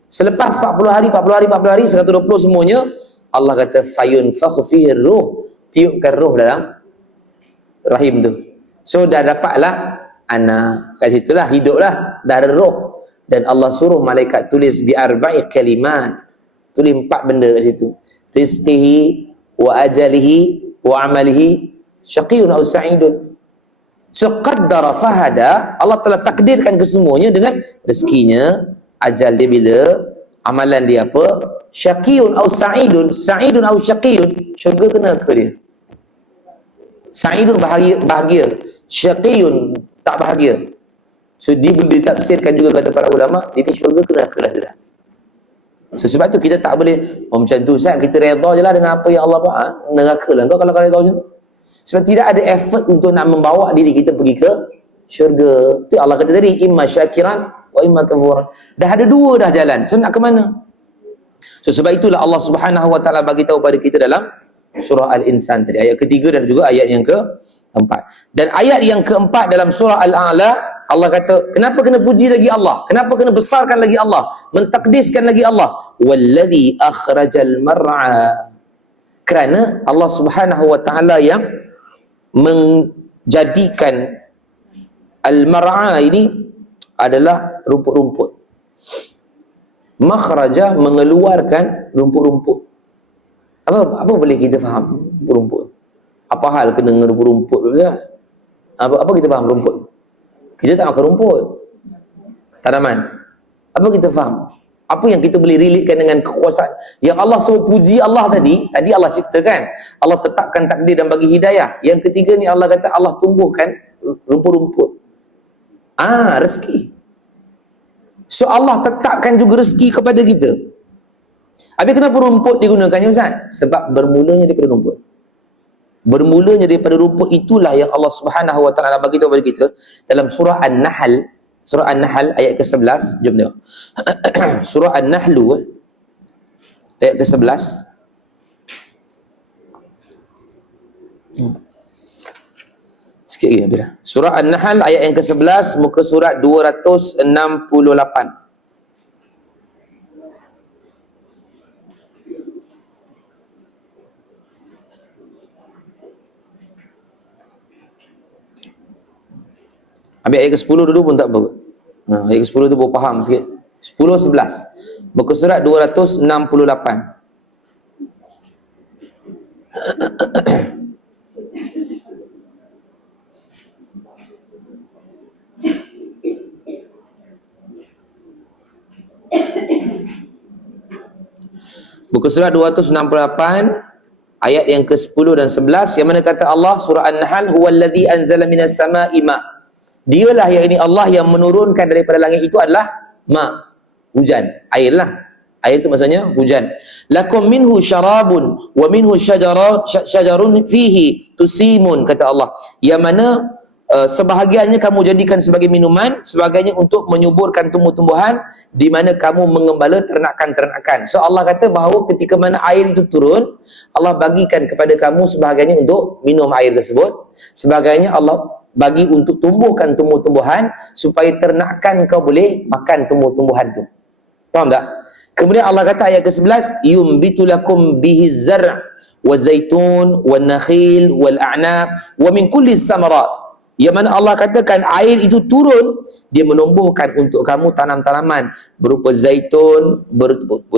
Selepas 40 hari, 120 semuanya, Allah kata fayunfakhu fihi ruh, tiupkan roh dalam rahim tu. So dah dapatlah anak, kat situlah hiduplah darah roh. Dan Allah suruh malaikat tulis bi arba'i kalimat, tulis 4 benda kat situ. Rizqihi wa ajalihi wa amalihi syaqiyun aw sa'idun. So qaddara fahada, Allah telah takdirkan kesemuanya dengan rezekinya, ajal dia bila, amalan dia apa, syaqiyun aw sa'idun, sa'idun aw syaqiyun, syurga kena ke dia. Sa'idun bahagia, syaqiyun tak bahagia. So dia boleh ditafsirkan juga kata para ulama, ini syurga kena ke dah. So sebab tu kita tak boleh macam tu Ustaz, kita redha je lah dengan apa yang Allah buat. Neraka lah kau kalau redha macam tu. Sebab tidak ada effort untuk nak membawa diri kita pergi ke syurga. Tu Allah kata tadi, imma syakiran wa imma kafuran. Dah ada dua dah jalan. So nak ke mana? So sebab itulah Allah Subhanahu wa taala bagi tahu pada kita dalam surah Al-Insan tadi, ayat ketiga dan juga ayat yang keempat. Dan ayat yang keempat dalam surah Al-A'la, Allah kata, kenapa kena puji lagi Allah? Kenapa kena besarkan lagi Allah? Mentakdiskan lagi Allah. Wallazi akhrajal mar'a. Kerana Allah Subhanahu wa taala yang menjadikan al-mar'a ini adalah rumput-rumput. Makhraja, mengeluarkan rumput-rumput. Apa boleh kita faham rumput? Apa hal kena dengan rumput juga? Apa kita faham rumput? Kita tak makan rumput. Tanaman. Apa kita faham? Apa yang kita boleh relatekan dengan kekuasaan yang Allah suruh puji Allah tadi Allah ciptakan, Allah tetapkan takdir dan bagi hidayah. Yang ketiga ni Allah kata Allah tumbuhkan rumput-rumput. Rezeki. So Allah tetapkan juga rezeki kepada kita. Habis kenapa rumput digunakannya Ustaz? Sebab bermulanya daripada rumput. Bermulanya daripada rumput itulah yang Allah Subhanahu wa taala bagi tahu kepada kita dalam surah An-Nahl. Surah An-Nahl ayat ke-11. Jom tengok. Surah An-Nahl ayat ke-11. Sikit lagi habis dah. Surah An-Nahl ayat yang ke-11, muka surat 268. Ambil ayat ke-10 dulu pun tak apa. Ayat ke-10 tu baru faham sikit. 10, 11. Muka surat 268. Muka surat 268 ayat yang ke-10 dan 11, yang mana kata Allah, surah An-Nahl, huwallazi anzala minas sama'i ma'. Dialah yang ini Allah yang menurunkan daripada langit itu adalah ma', hujan, air lah. Air itu maksudnya hujan. Lakum minhu syarabun wa minhu syajarun fihi tusimun, kata Allah. Yang mana sebahagiannya kamu jadikan sebagai minuman, sebagainya untuk menyuburkan tumbuh-tumbuhan di mana kamu mengembala ternakan-ternakan. So Allah kata bahawa ketika mana air itu turun, Allah bagikan kepada kamu sebahagiannya untuk minum air tersebut, sebagainya Allah bagi untuk tumbuhkan tumbuh-tumbuhan supaya ternakan kau boleh makan tumbuh-tumbuhan tu. Faham tak? Kemudian Allah kata ayat ke-11, yumbitu lakum bihi zar' wa zaitun wa nakhil wal a'nab wa min kulli samarat. Yang mana Allah katakan air itu turun, dia menumbuhkan untuk kamu tanam-tanaman berupa zaitun,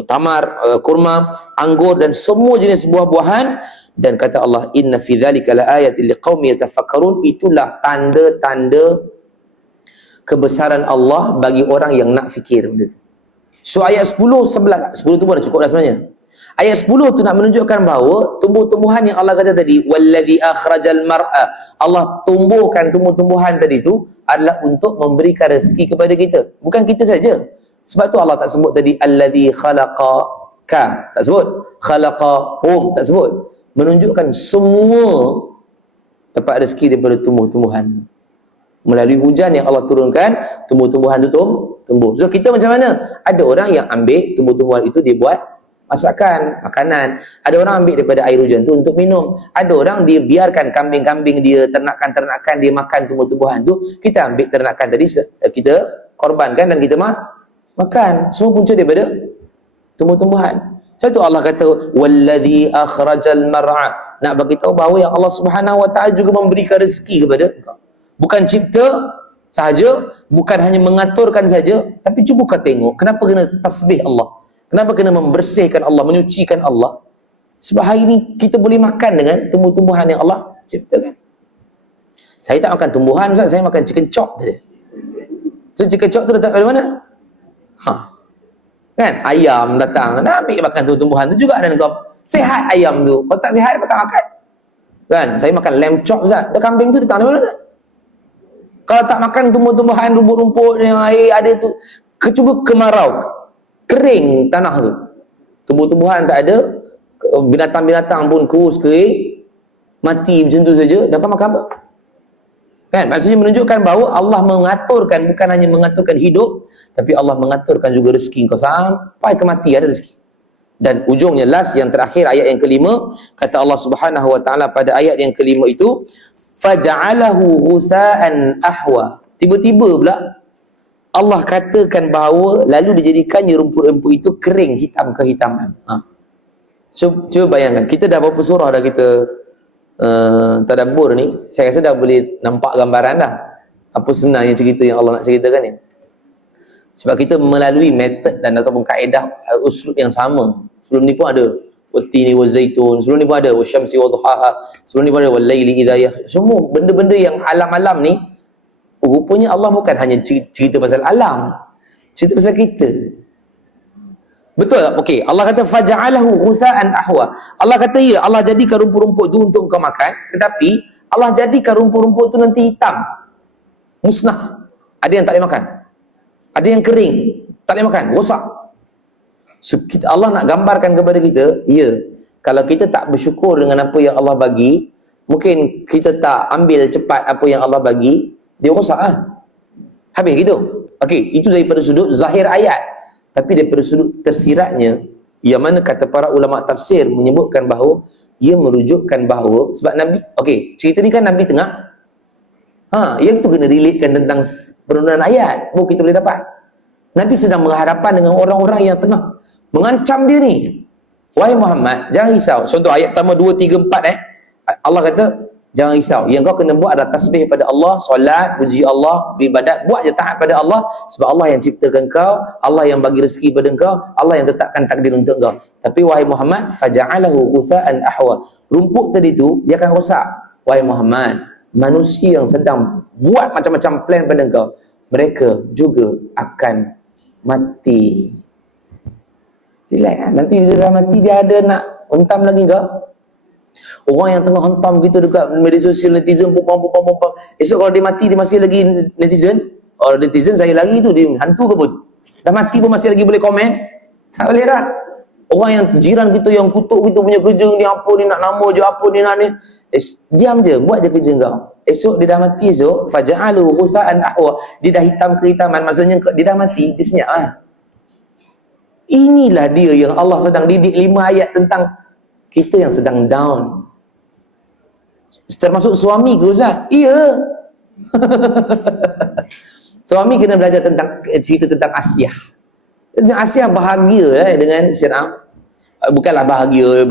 tamar, kurma, anggur dan semua jenis buah-buahan. Dan kata Allah, inna fi dzalika laayatin liqaumin yatafakkarun, itulah tanda-tanda kebesaran Allah bagi orang yang nak fikir benda tu. So ayat 10, 11, 10 tu pun dah cukup dah sebenarnya. Ayat 10 tu nak menunjukkan bahawa tumbuh-tumbuhan yang Allah kata tadi, wallazi akhrajal mar'a, Allah tumbuhkan tumbuh-tumbuhan tadi tu adalah untuk memberikan rezeki kepada kita. Bukan kita saja. Sebab tu Allah tak sebut tadi allazi khalaqaka, tak sebut. Khalaqahum, tak sebut. Menunjukkan semua dapat rezeki daripada tumbuh-tumbuhan. Melalui hujan yang Allah turunkan, tumbuh-tumbuhan tu tumbuh. So kita macam mana? Ada orang yang ambil tumbuh-tumbuhan itu dia buat masakan, makanan. Ada orang ambil daripada air hujan tu untuk minum. Ada orang dia biarkan kambing-kambing dia, ternakan-ternakan dia makan tumbuh-tumbuhan tu. Kita ambil ternakan tadi, kita korbankan dan kita makan. Semua punca daripada tumbuh-tumbuhan. Satu Allah kata, wallazi akhrajal mar'a. Nak bagi tahu bahawa yang Allah Subhanahu Wa Taala juga memberikan rezeki kepada engkau. Bukan cipta sahaja, bukan hanya mengaturkan saja, tapi cuba kau tengok, kenapa kena tasbih Allah? Kenapa kena membersihkan Allah, menyucikan Allah? Sebab hari ini kita boleh makan dengan tumbuh-tumbuhan yang Allah ciptakan. Saya tak makan tumbuhan, Ustaz, saya makan chicken chop saja. So chicken chop tu letak pada mana? Kan? Ayam datang, nak ambil makan tumbuh-tumbuhan tu juga, dan kau sehat ayam tu. Kalau tak sehat, kau tak makan. Kan? Saya makan lamb chop, Ustaz. Dan kambing tu datang dari mana? Kalau tak makan tumbuh-tumbuhan, rumput-rumput yang air ada tu, cuba kemarau, kering tanah tu, tumbuh-tumbuhan tak ada, binatang-binatang pun kurus kering, mati macam tu saja, dapat makan apa? Kan? Maksudnya menunjukkan bahawa Allah mengaturkan, bukan hanya mengaturkan hidup, tapi Allah mengaturkan juga rezeki kau sampai ke mati ada rezeki. Dan ujungnya last, yang terakhir, ayat yang kelima, kata Allah Subhanahu Wa Taala pada ayat yang kelima itu, faja'alahu ghusaan ahwa. Tiba-tiba pula Allah katakan bahawa lalu dijadikannya rumput-rumput itu kering, hitam kehitaman. Cuba bayangkan, kita dah berapa surah dah kita tadabbur ni, saya rasa dah boleh nampak gambaran dah apa sebenarnya cerita yang Allah nak ceritakan ni. Sebab kita melalui metod dan ataupun kaedah uslub yang sama. Sebelum ni pun ada watini wa zaitun, sebelum ni pun ada wasyamsi wa duhaha, sebelum ni pun ada wal laili idza yaghsha. Semua benda-benda yang alam-alam ni, rupanya Allah bukan hanya cerita pasal alam, cerita pasal kita. Betul tak? Okey, Allah kata faja'alahu ghusaan ahwa. Allah kata ya, Allah jadikan rumput-rumput tu untuk kau makan, tetapi Allah jadikan rumput-rumput tu nanti hitam, musnah. Ada yang tak boleh makan, ada yang kering, tak boleh makan, rosak. So, Allah nak gambarkan kepada kita, ya, kalau kita tak bersyukur dengan apa yang Allah bagi, mungkin kita tak ambil cepat apa yang Allah bagi, dia rosak habis gitu. Okey, itu daripada sudut zahir ayat. Tapi daripada sudut tersiratnya, yang mana kata para ulama tafsir menyebutkan bahawa ia merujukkan bahawa, sebab Nabi, okey, cerita ni kan Nabi tengah, yang tu kena relatekan tentang penurunan ayat, baru kita boleh dapat. Nabi sedang berhadapan dengan orang-orang yang tengah mengancam dia ni. Wahai Muhammad, jangan risau. Contoh ayat pertama 2, 3, 4 Allah kata, jangan risau. Yang kau kena buat adalah tasbih pada Allah, solat, puji Allah, beribadat. Buat je taat pada Allah, sebab Allah yang ciptakan kau, Allah yang bagi rezeki pada kau, Allah yang tetapkan takdir untuk kau. Tapi wahai Muhammad, faja'alahu ghusaan ahwa. Rumput tadi tu dia akan rosak. Wahai Muhammad, manusia yang sedang buat macam-macam plan pada kau, mereka juga akan mati. Relax, nanti bila dah mati dia ada nak hentam lagi kau. Orang yang tengah hentam kita dekat media sosial, netizen, popang. Esok kalau dia mati, dia masih lagi netizen. Orang netizen saya lagi tu, dia hantu ke apa? Dah mati pun masih lagi boleh komen. Tak boleh dah. Orang yang jiran kita yang kutuk kita punya kerja ni, apa ni nak nama je, apa ni nak ni. Diam je, buat je kerja kau. esok dia dah mati esok, faja'alu ghusa'an ahwa. Dia dah hitam kehitaman, maksudnya dia dah mati, dia senyap lah. Inilah dia yang Allah sedang didik 5 ayat tentang kita yang sedang down. Termasuk suami ke Ustaz? Ya. Suami kena belajar tentang cerita tentang Asiyah. Asiyah bahagia dengan Fir'aun. Bukanlah bahagia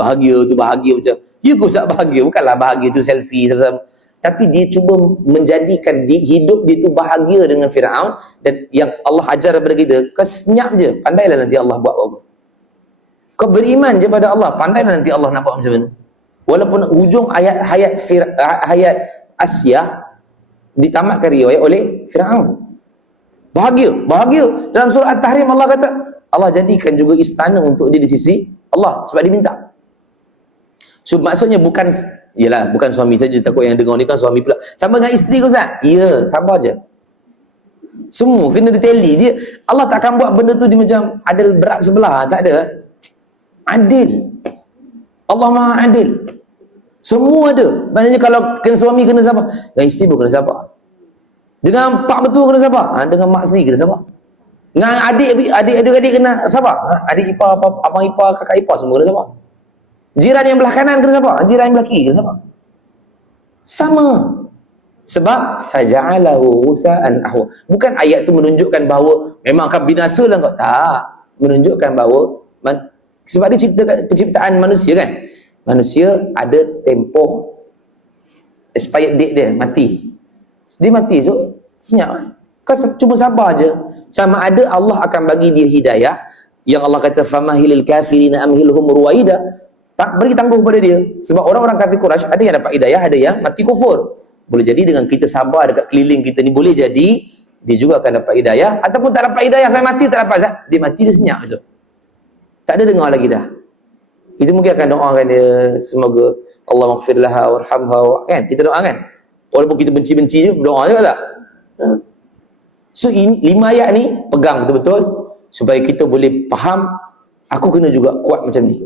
tu bahagia macam ya ke Ustaz bahagia, bukanlah bahagia tu selfie sama-sama. Tapi dia cuba menjadikan hidup dia tu bahagia dengan Fir'aun. Dan yang Allah ajar kepada kita, kau senyap je, pandailah nanti Allah buat apa. Kau beriman je pada Allah, pandailah nanti Allah nak buat macam mana. Walaupun hujung ayat Asiyah ditamatkan riwayat oleh Fir'aun. Bahagia. Dalam surah At-Tahrim Allah kata, Allah jadikan juga istana untuk dia di sisi Allah sebab dia minta. So maksudnya bukan suami saja, takut yang dengar ni kan suami pula. Sama dengan isteri ke Ustaz? Ya, sabar je. Semua kena diteli dia. Allah tak akan buat benda tu dia macam adil berat sebelah, tak ada. Adil. Allah Maha adil. Semua ada. Maknanya kalau suami kena sabar, dengan isteri pun kena sabar. Dengan pak betul kena sabar. Dengan mak sendiri kena sabar. Dengan adik-adik kena sabar. Adik ipar, abang ipar, kakak ipar semua kena sabar. Jiran yang belah kanan kena sabar. Jiran yang belah kiri kena sabar. Sama. Sebab faja'alahu ghusa'an ahwa. Bukan ayat tu menunjukkan bahawa memang akan binasa lah kau. Tak. Menunjukkan bahawa sebab dia ceritakan penciptaan manusia kan. Manusia ada tempoh expired date dia, mati. Dia mati so senyap. Kau cuma sabar je. Sama ada Allah akan bagi dia hidayah yang Allah kata famahilil kafirina amhilhum ruwaida. Tak beri tangguh pada dia. Sebab orang-orang kafir Quraisy ada yang dapat hidayah, ada yang mati kufur. Boleh jadi dengan kita sabar dekat keliling kita ni, boleh jadi dia juga akan dapat hidayah ataupun tak dapat hidayah sampai mati tak dapat. Dia mati dia senyap besok. Tak ada dengar lagi dah. Kita mungkin akan doakan dia semoga Allah maghfirlaha warhamha kan. Kita doa kan. Walaupun kita benci-benci je doa juga tak. So ini 5 ayat ni pegang betul-betul supaya kita boleh faham aku kena juga kuat macam ni.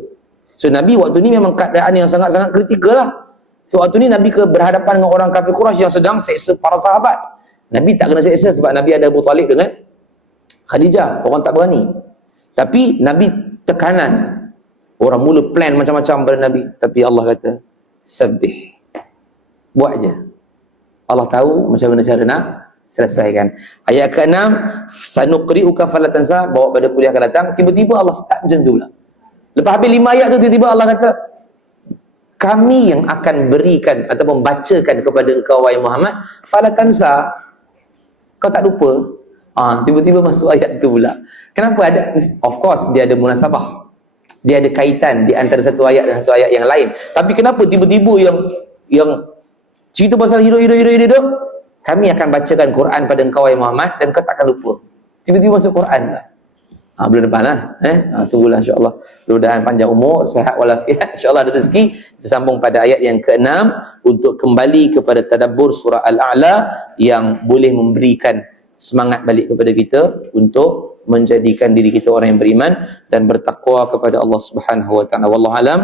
So Nabi waktu ni memang keadaan yang sangat-sangat kritikal lah. So waktu ni Nabi berhadapan dengan orang kafir Quraisy yang sedang seksa para sahabat. Nabi tak kena seksa sebab Nabi ada Abu Talib dengan Khadijah. Orang tak berani. Tapi Nabi tekanan. Orang mula plan macam-macam pada Nabi. Tapi Allah kata, sabih. Buat je. Allah tahu macam mana cara nak selesaikan. Ayat ke-6, sanuqri'uka fala tansa, bawa pada kuliah akan datang. Tiba-tiba Allah start macam tu pula. Lepas habis 5 ayat tu, tiba-tiba Allah kata, kami yang akan berikan atau membacakan kepada engkau wahai Muhammad, fala tansa. Kau tak lupa. Tiba-tiba masuk ayat tu pula. Kenapa ada? Of course, dia ada munasabah. Dia ada kaitan di antara satu ayat dan satu ayat yang lain. Tapi kenapa tiba-tiba yang cerita pasal hidup, kami akan bacakan Quran pada engkau wahai Muhammad dan kau takkan lupa. Tiba-tiba masuk Quran lah. Bulan depan lah. Tunggulah insyaAllah. Mudah-mudahan panjang umur, sehat walafiat. InsyaAllah ada rezeki. Kita sambung pada ayat yang ke-6 untuk kembali kepada tadabbur surah Al-A'la yang boleh memberikan semangat balik kepada kita untuk menjadikan diri kita orang yang beriman dan bertakwa kepada Allah Subhanahu wa taala. Wallahu alam.